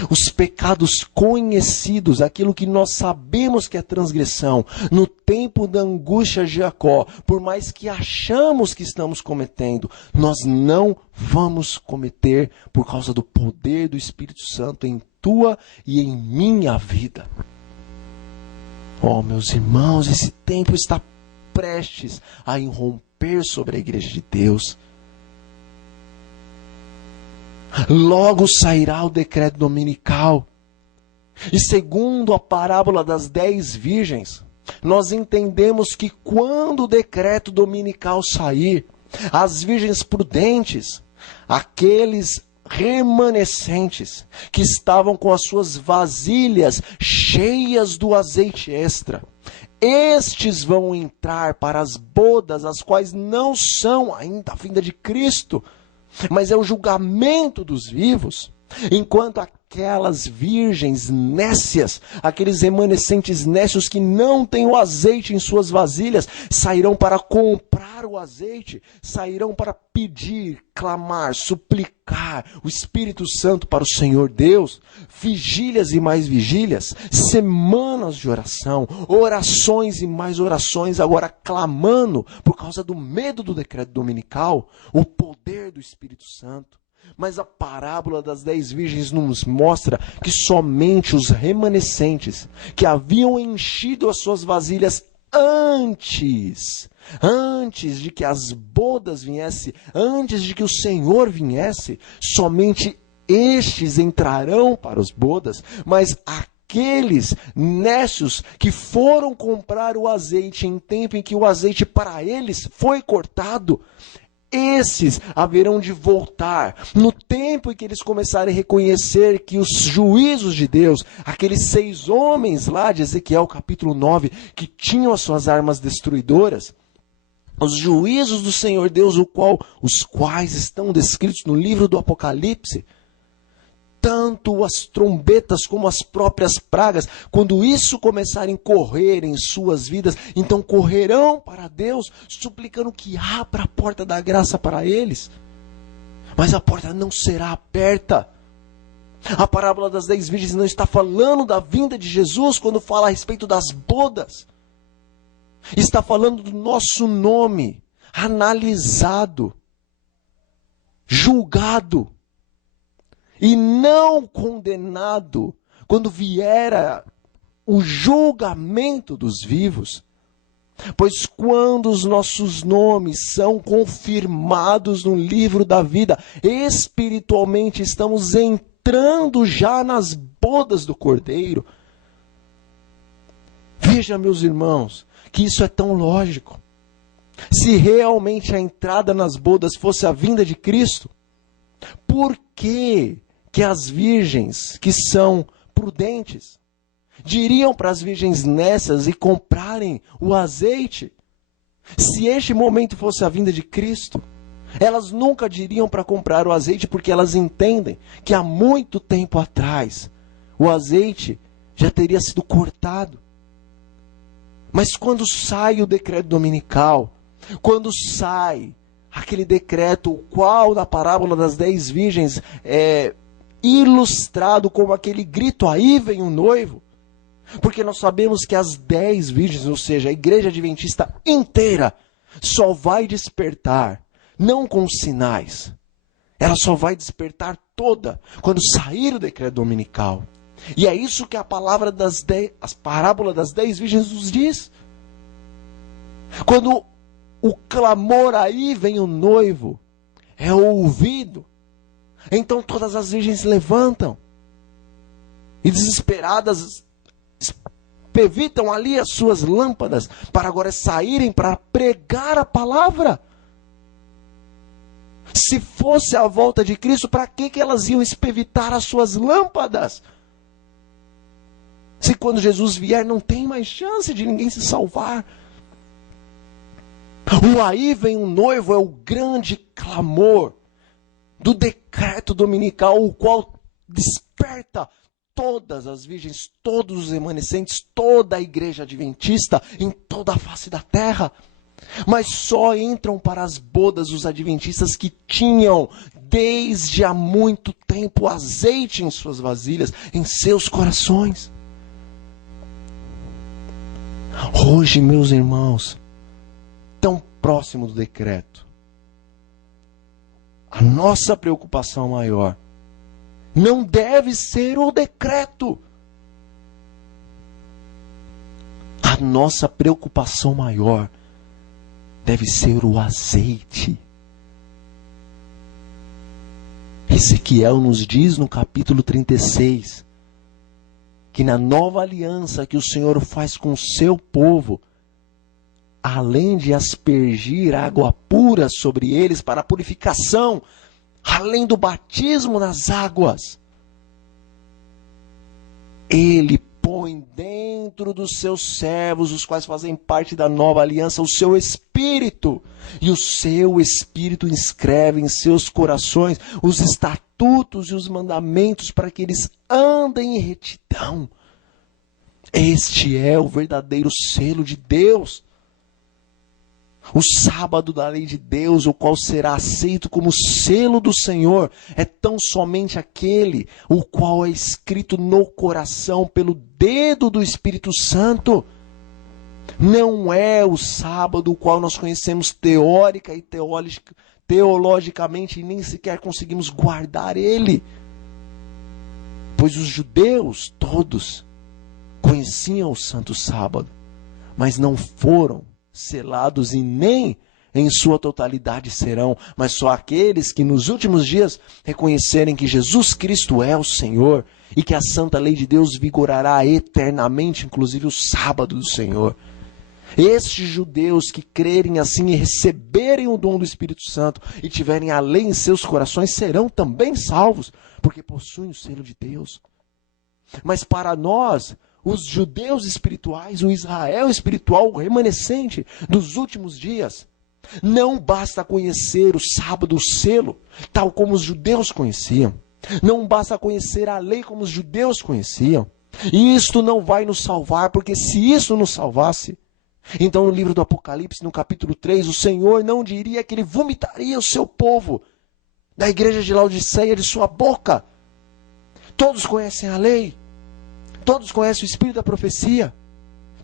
Os pecados conhecidos, aquilo que nós sabemos que é transgressão, no tempo da angústia de Jacó, por mais que achamos que estamos cometendo, nós não vamos cometer por causa do poder do Espírito Santo em tua e em minha vida. Oh, meus irmãos, esse tempo está prestes a irromper sobre a igreja de Deus. Logo sairá o decreto dominical. E segundo a parábola das 10 virgens, nós entendemos que quando o decreto dominical sair, as virgens prudentes, aqueles remanescentes que estavam com as suas vasilhas cheias do azeite extra, estes vão entrar para as bodas, as quais não são ainda a vinda de Cristo, mas é o julgamento dos vivos, enquanto aquelas virgens nécias, aqueles remanescentes nécios que não têm o azeite em suas vasilhas, sairão para comprar o azeite, sairão para pedir, clamar, suplicar o Espírito Santo para o Senhor Deus, vigílias e mais vigílias, semanas de oração, orações e mais orações, agora clamando por causa do medo do decreto dominical, o poder do Espírito Santo. Mas a parábola das 10 virgens nos mostra que somente os remanescentes que haviam enchido as suas vasilhas antes de que as bodas viessem, antes de que o Senhor viesse, somente estes entrarão para as bodas, mas aqueles nécios que foram comprar o azeite em tempo em que o azeite para eles foi cortado, esses haverão de voltar no tempo em que eles começarem a reconhecer que os juízos de Deus, aqueles 6 homens lá de Ezequiel capítulo 9, que tinham as suas armas destruidoras, os juízos do Senhor Deus, os quais estão descritos no livro do Apocalipse, tanto as trombetas como as próprias pragas, quando isso começarem a correr em suas vidas, então correrão para Deus, suplicando que abra a porta da graça para eles. Mas a porta não será aberta. A parábola das 10 virgens não está falando da vinda de Jesus quando fala a respeito das bodas. Está falando do nosso nome, analisado, julgado, e não condenado quando vier o julgamento dos vivos. Pois quando os nossos nomes são confirmados no livro da vida, espiritualmente estamos entrando já nas bodas do Cordeiro. Veja, meus irmãos, que isso é tão lógico. Se realmente a entrada nas bodas fosse a vinda de Cristo, por que as virgens que são prudentes diriam para as virgens nécias e comprarem o azeite? Se este momento fosse a vinda de Cristo, elas nunca diriam para comprar o azeite, porque elas entendem que há muito tempo atrás o azeite já teria sido cortado. Mas quando sai o decreto dominical, quando sai aquele decreto, o qual na parábola das 10 virgens é ilustrado como aquele grito, aí vem o noivo, porque nós sabemos que as 10 virgens, ou seja, a igreja adventista inteira, só vai despertar, não com sinais, ela só vai despertar toda quando sair o decreto dominical. E é isso que a palavra as parábolas das 10 virgens nos diz. Quando o clamor, aí vem o noivo, é ouvido, então todas as virgens levantam e desesperadas evitam ali as suas lâmpadas para agora saírem para pregar a palavra. Se fosse a volta de Cristo, para que elas iam espevitar as suas lâmpadas? Se quando Jesus vier não tem mais chance de ninguém se salvar. O aí vem um noivo é o grande clamor do decreto dominical, o qual desperta todas as virgens, todos os remanescentes, toda a igreja adventista em toda a face da terra. Mas só entram para as bodas os adventistas que tinham desde há muito tempo azeite em suas vasilhas, em seus corações. Hoje, meus irmãos, tão próximo do decreto, a nossa preocupação maior não deve ser o decreto. A nossa preocupação maior deve ser o azeite. Ezequiel nos diz no capítulo 36 que na nova aliança que o Senhor faz com o seu povo, além de aspergir água pura sobre eles para a purificação, além do batismo nas águas, Ele põe dentro dos seus servos, os quais fazem parte da nova aliança, o seu Espírito. E o seu Espírito inscreve em seus corações os estatutos e os mandamentos para que eles andem em retidão. Este é o verdadeiro selo de Deus. O sábado da lei de Deus, o qual será aceito como selo do Senhor, é tão somente aquele o qual é escrito no coração pelo dedo do Espírito Santo. Não é o sábado o qual nós conhecemos teórica e teologicamente e nem sequer conseguimos guardar ele. Pois os judeus todos conheciam o santo sábado, mas não foram selados e nem em sua totalidade serão, mas só aqueles que nos últimos dias reconhecerem que Jesus Cristo é o Senhor e que a santa lei de Deus vigorará eternamente, inclusive o sábado do Senhor. Estes judeus que crerem assim e receberem o dom do Espírito Santo e tiverem a lei em seus corações serão também salvos, porque possuem o selo de Deus. Mas para nós, os judeus espirituais, o Israel espiritual, o remanescente dos últimos dias, não basta conhecer o sábado, o selo, tal como os judeus conheciam. Não basta conhecer a lei como os judeus conheciam. E isto não vai nos salvar, porque se isso nos salvasse, então no livro do Apocalipse, no capítulo 3, o Senhor não diria que Ele vomitaria o seu povo da igreja de Laodiceia de sua boca. Todos conhecem a lei. Todos conhecem o espírito da profecia.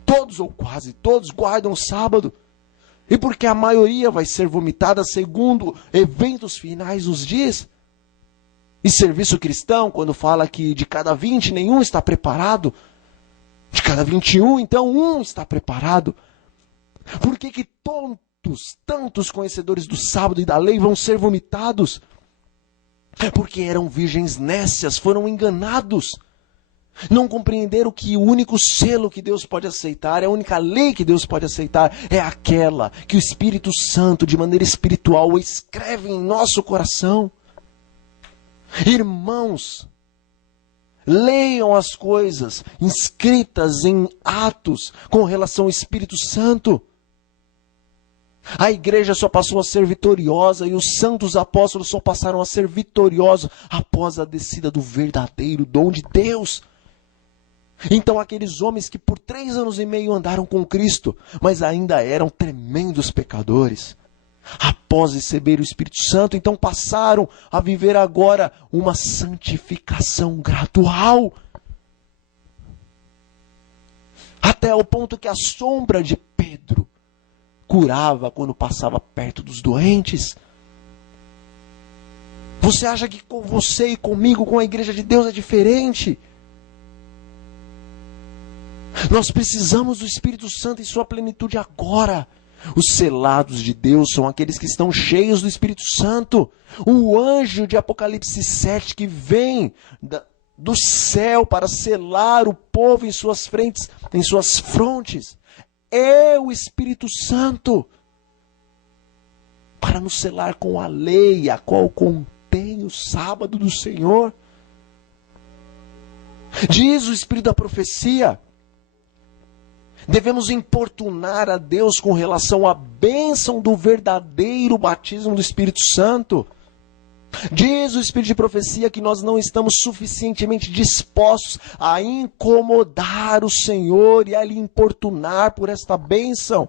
Todos, ou quase todos, guardam o sábado. E porque a maioria vai ser vomitada segundo eventos finais nos diz. E serviço cristão, quando fala que de cada 20, nenhum está preparado. De cada 21, então, um está preparado. Por que que tantos conhecedores do sábado e da lei vão ser vomitados? Porque eram virgens nécias, foram enganados. Não compreenderam que o único selo que Deus pode aceitar, a única lei que Deus pode aceitar, é aquela que o Espírito Santo, de maneira espiritual, escreve em nosso coração. Irmãos, leiam as coisas inscritas em Atos com relação ao Espírito Santo. A igreja só passou a ser vitoriosa e os santos apóstolos só passaram a ser vitoriosos após a descida do verdadeiro dom de Deus. Então aqueles homens que por 3 anos e meio andaram com Cristo, mas ainda eram tremendos pecadores, após receber o Espírito Santo, então passaram a viver agora uma santificação gradual. Até o ponto que a sombra de Pedro curava quando passava perto dos doentes. Você acha que com você e comigo, com a igreja de Deus, é diferente? Nós precisamos do Espírito Santo em sua plenitude agora. Os selados de Deus são aqueles que estão cheios do Espírito Santo. O anjo de Apocalipse 7 que vem do céu para selar o povo em suas frentes, em suas frontes, é o Espírito Santo para nos selar com a lei, a qual contém o sábado do Senhor. Diz o Espírito da profecia, devemos importunar a Deus com relação à bênção do verdadeiro batismo do Espírito Santo. Diz o Espírito de profecia que nós não estamos suficientemente dispostos a incomodar o Senhor e a lhe importunar por esta bênção.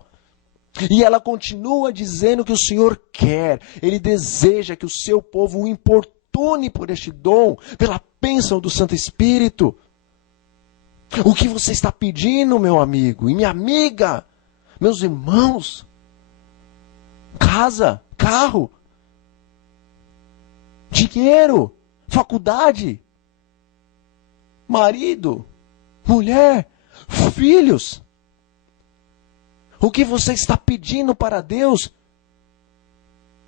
E ela continua dizendo que o Senhor quer, Ele deseja que o seu povo o importune por este dom, pela bênção do Santo Espírito. O que você está pedindo, meu amigo e minha amiga, meus irmãos? Casa, carro, dinheiro, faculdade, marido, mulher, filhos. O que você está pedindo para Deus?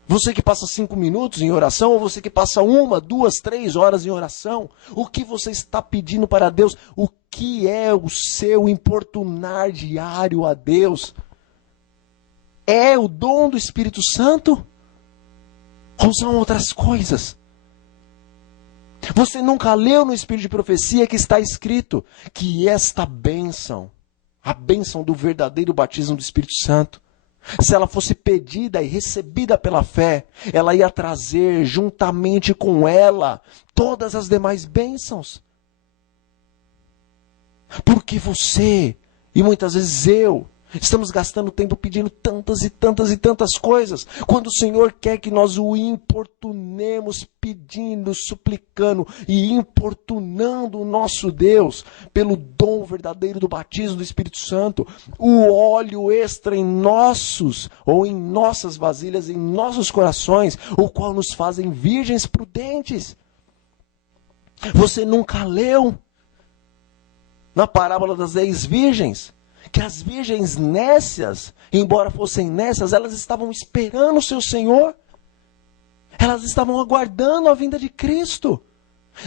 Você que passa 5 minutos em oração, ou você que passa 1, 2, 3 horas em oração, o que você está pedindo para Deus? O que é o seu importunar diário a Deus? É o dom do Espírito Santo? Ou são outras coisas? Você nunca leu no Espírito de profecia que está escrito que esta bênção, a bênção do verdadeiro batismo do Espírito Santo, se ela fosse pedida e recebida pela fé, ela ia trazer juntamente com ela todas as demais bênçãos. Porque você, e muitas vezes eu, estamos gastando tempo pedindo tantas e tantas e tantas coisas, quando o Senhor quer que nós o importunemos, pedindo, suplicando e importunando o nosso Deus pelo dom verdadeiro do batismo do Espírito Santo, o óleo extra em nossos ou em nossas vasilhas, em nossos corações, o qual nos fazem virgens prudentes. Você nunca leu na parábola das 10 virgens? Que as virgens nécias, embora fossem nécias, elas estavam esperando o seu Senhor. Elas estavam aguardando a vinda de Cristo.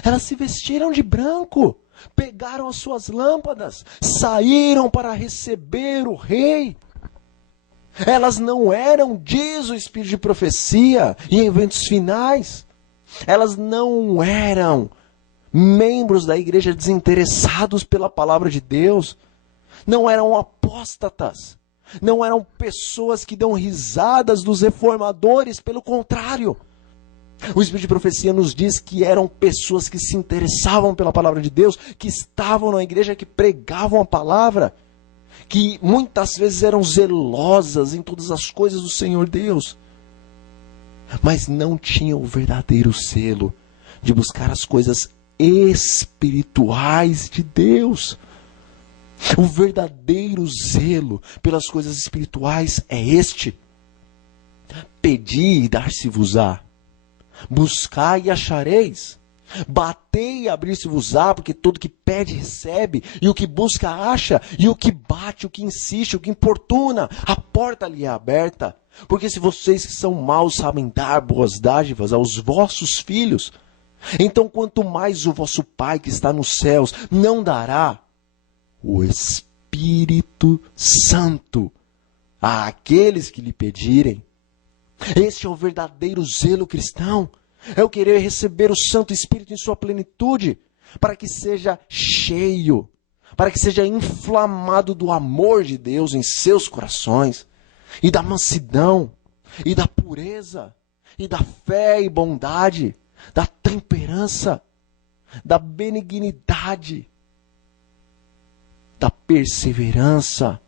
Elas se vestiram de branco, pegaram as suas lâmpadas, saíram para receber o rei. Elas não eram, diz o Espírito de profecia, em eventos finais. Elas não eram membros da igreja desinteressados pela palavra de Deus. Não eram apóstatas, não eram pessoas que dão risadas dos reformadores, pelo contrário. O Espírito de profecia nos diz que eram pessoas que se interessavam pela palavra de Deus, que estavam na igreja, que pregavam a palavra, que muitas vezes eram zelosas em todas as coisas do Senhor Deus, mas não tinham o verdadeiro selo de buscar as coisas espirituais de Deus. O verdadeiro zelo pelas coisas espirituais é este: pedi e dar-se-vos-á, buscai e achareis, Batei e abrir-se-vos-á, porque todo que pede recebe, e o que busca acha, e o que bate, o que insiste, o que importuna, a porta lhe é aberta. Porque se vocês que são maus sabem dar boas dádivas aos vossos filhos, então quanto mais o vosso Pai que está nos céus não dará o Espírito Santo àqueles que lhe pedirem. Este é o verdadeiro zelo cristão. É o querer receber o Santo Espírito em sua plenitude, para que seja cheio, para que seja inflamado do amor de Deus em seus corações, e da mansidão, e da pureza, e da fé e bondade, da temperança, da benignidade, da perseverança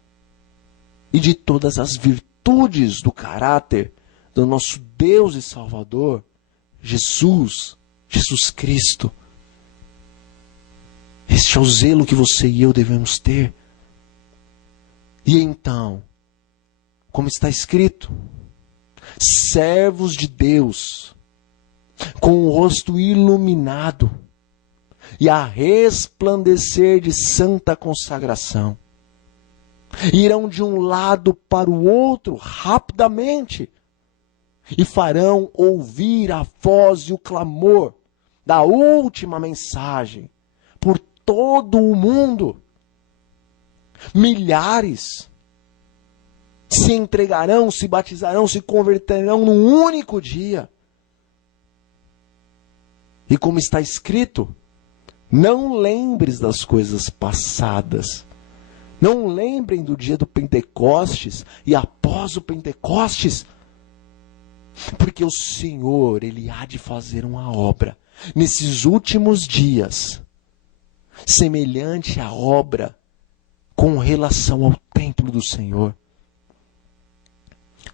e de todas as virtudes do caráter do nosso Deus e Salvador, Jesus Cristo. Este é o zelo que você e eu devemos ter. E então, como está escrito, servos de Deus, com o rosto iluminado e a resplandecer de santa consagração, irão de um lado para o outro rapidamente e farão ouvir a voz e o clamor da última mensagem por todo o mundo. Milhares se entregarão, se batizarão, se converterão num único dia. E como está escrito, não lembres das coisas passadas. Não lembrem do dia do Pentecostes e após o Pentecostes. Porque o Senhor, Ele há de fazer uma obra nesses últimos dias, semelhante à obra com relação ao templo do Senhor.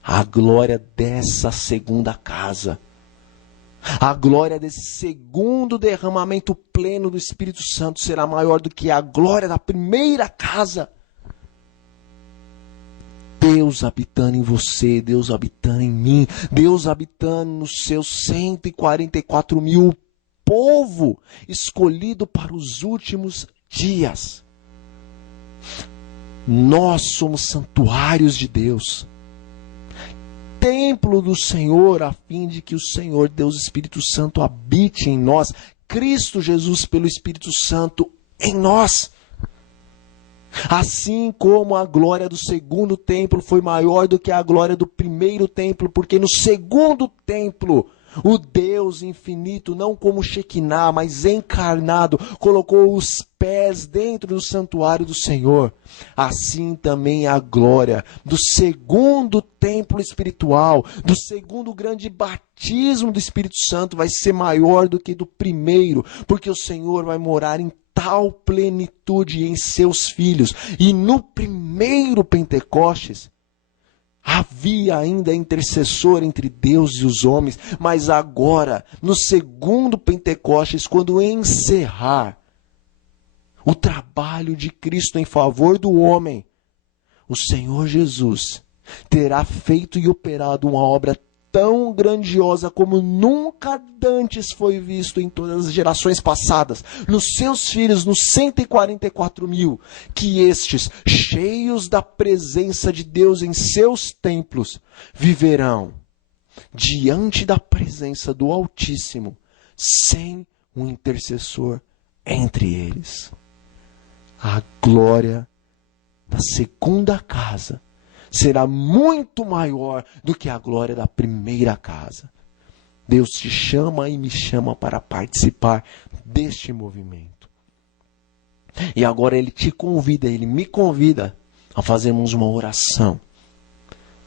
A glória dessa segunda casa, a glória desse segundo derramamento pleno do Espírito Santo será maior do que a glória da primeira casa. Deus habitando em você, Deus habitando em mim, Deus habitando nos seus 144 mil, povo escolhido para os últimos dias. Nós somos santuários de Deus, templo do Senhor, a fim de que o Senhor, Deus Espírito Santo, habite em nós, Cristo Jesus pelo Espírito Santo em nós. Assim como a glória do segundo templo foi maior do que a glória do primeiro templo, porque no segundo templo o Deus infinito, não como Shekinah, mas encarnado, colocou os pés dentro do santuário do Senhor. Assim também a glória do segundo templo espiritual, do segundo grande batismo do Espírito Santo vai ser maior do que do primeiro, porque o Senhor vai morar em tal plenitude em seus filhos. E no primeiro Pentecostes, havia ainda intercessor entre Deus e os homens, mas agora, no segundo Pentecostes, quando encerrar o trabalho de Cristo em favor do homem, o Senhor Jesus terá feito e operado uma obra tão grandiosa como nunca antes foi visto em todas as gerações passadas, nos seus filhos, nos 144 mil, que estes, cheios da presença de Deus em seus templos, viverão diante da presença do Altíssimo, sem um intercessor entre eles. A glória da segunda casa será muito maior do que a glória da primeira casa. Deus te chama e me chama para participar deste movimento. E agora Ele te convida, Ele me convida a fazermos uma oração,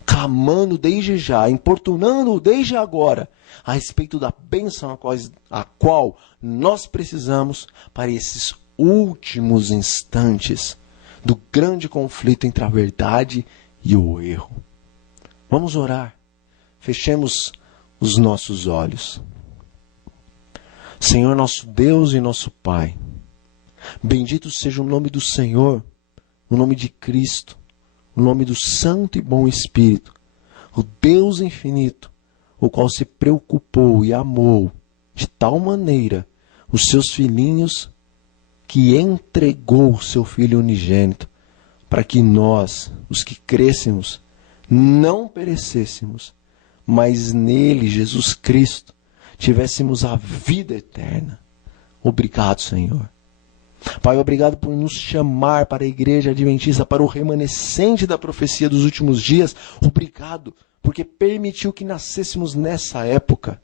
clamando desde já, importunando desde agora, a respeito da bênção a qual nós precisamos para esses últimos instantes do grande conflito entre a verdade e o erro. Vamos orar. Fechemos os nossos olhos. Senhor, nosso Deus e nosso Pai, bendito seja o nome do Senhor, o nome de Cristo, o nome do Santo e Bom Espírito, o Deus infinito, o qual se preocupou e amou de tal maneira os seus filhinhos, que entregou o seu Filho unigênito, para que nós, os que crescemos, não perecêssemos, mas nele, Jesus Cristo, tivéssemos a vida eterna. Obrigado, Senhor. Pai, obrigado por nos chamar para a Igreja Adventista, para o remanescente da profecia dos últimos dias. Obrigado, porque permitiu que nascêssemos nessa época.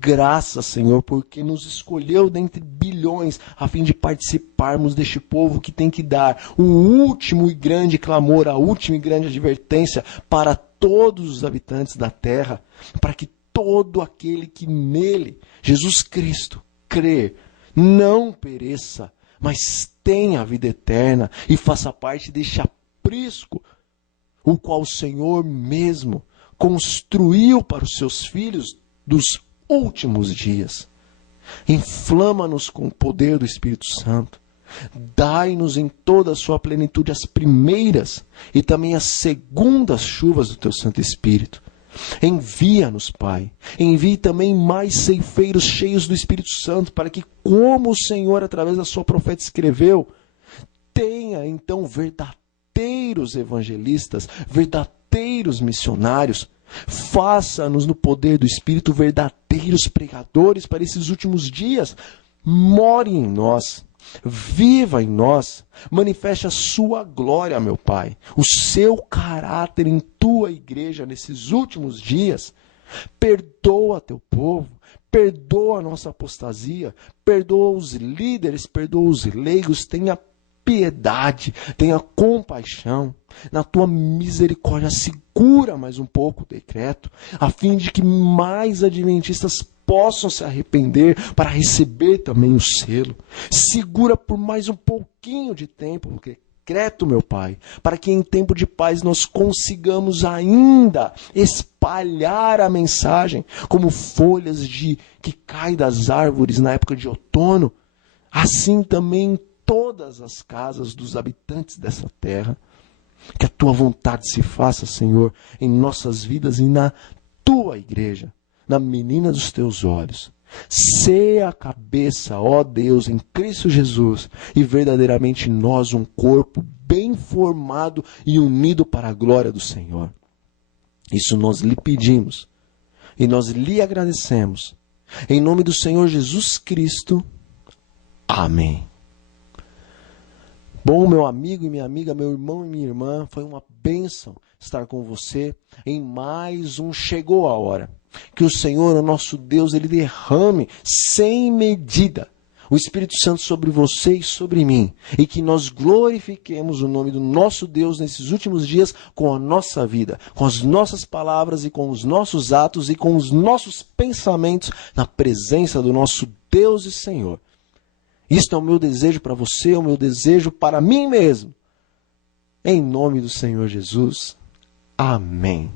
Graças, Senhor, porque nos escolheu dentre bilhões a fim de participarmos deste povo que tem que dar o último e grande clamor, a última e grande advertência para todos os habitantes da terra, para que todo aquele que nele, Jesus Cristo, crer, não pereça, mas tenha a vida eterna e faça parte deste aprisco, o qual o Senhor mesmo construiu para os seus filhos dos últimos dias. Inflama-nos com o poder do Espírito Santo. Dai-nos em toda a sua plenitude as primeiras e também as segundas chuvas do teu Santo Espírito. Envia-nos, Pai. Envie também mais ceifeiros cheios do Espírito Santo, para que, como o Senhor, através da sua profeta, escreveu, tenha então verdadeiros evangelistas, verdadeiros missionários. Faça-nos no poder do Espírito verdadeiros pregadores para esses últimos dias. More em nós, viva em nós, manifeste a sua glória, meu Pai, o seu caráter em tua igreja nesses últimos dias. Perdoa teu povo, perdoa a nossa apostasia, perdoa os líderes, perdoa os leigos, tenha piedade, tenha compaixão. Na tua misericórdia, segura mais um pouco o decreto, a fim de que mais adventistas possam se arrepender para receber também o selo. Segura por mais um pouquinho de tempo o decreto, meu Pai, para que em tempo de paz nós consigamos ainda espalhar a mensagem como folhas que caem das árvores na época de outono, assim também em todas as casas dos habitantes dessa terra. Que a tua vontade se faça, Senhor, em nossas vidas e na tua igreja, na menina dos teus olhos. Sê a cabeça, ó Deus, em Cristo Jesus, e verdadeiramente nós um corpo bem formado e unido para a glória do Senhor. Isso nós lhe pedimos e nós lhe agradecemos. Em nome do Senhor Jesus Cristo. Amém. Bom, meu amigo e minha amiga, meu irmão e minha irmã, foi uma bênção estar com você em mais um Chegou a Hora. Que o Senhor, o nosso Deus, Ele derrame sem medida o Espírito Santo sobre você e sobre mim. E que nós glorifiquemos o nome do nosso Deus nesses últimos dias com a nossa vida, com as nossas palavras e com os nossos atos e com os nossos pensamentos na presença do nosso Deus e Senhor. Isto é o meu desejo para você, é o meu desejo para mim mesmo. Em nome do Senhor Jesus. Amém.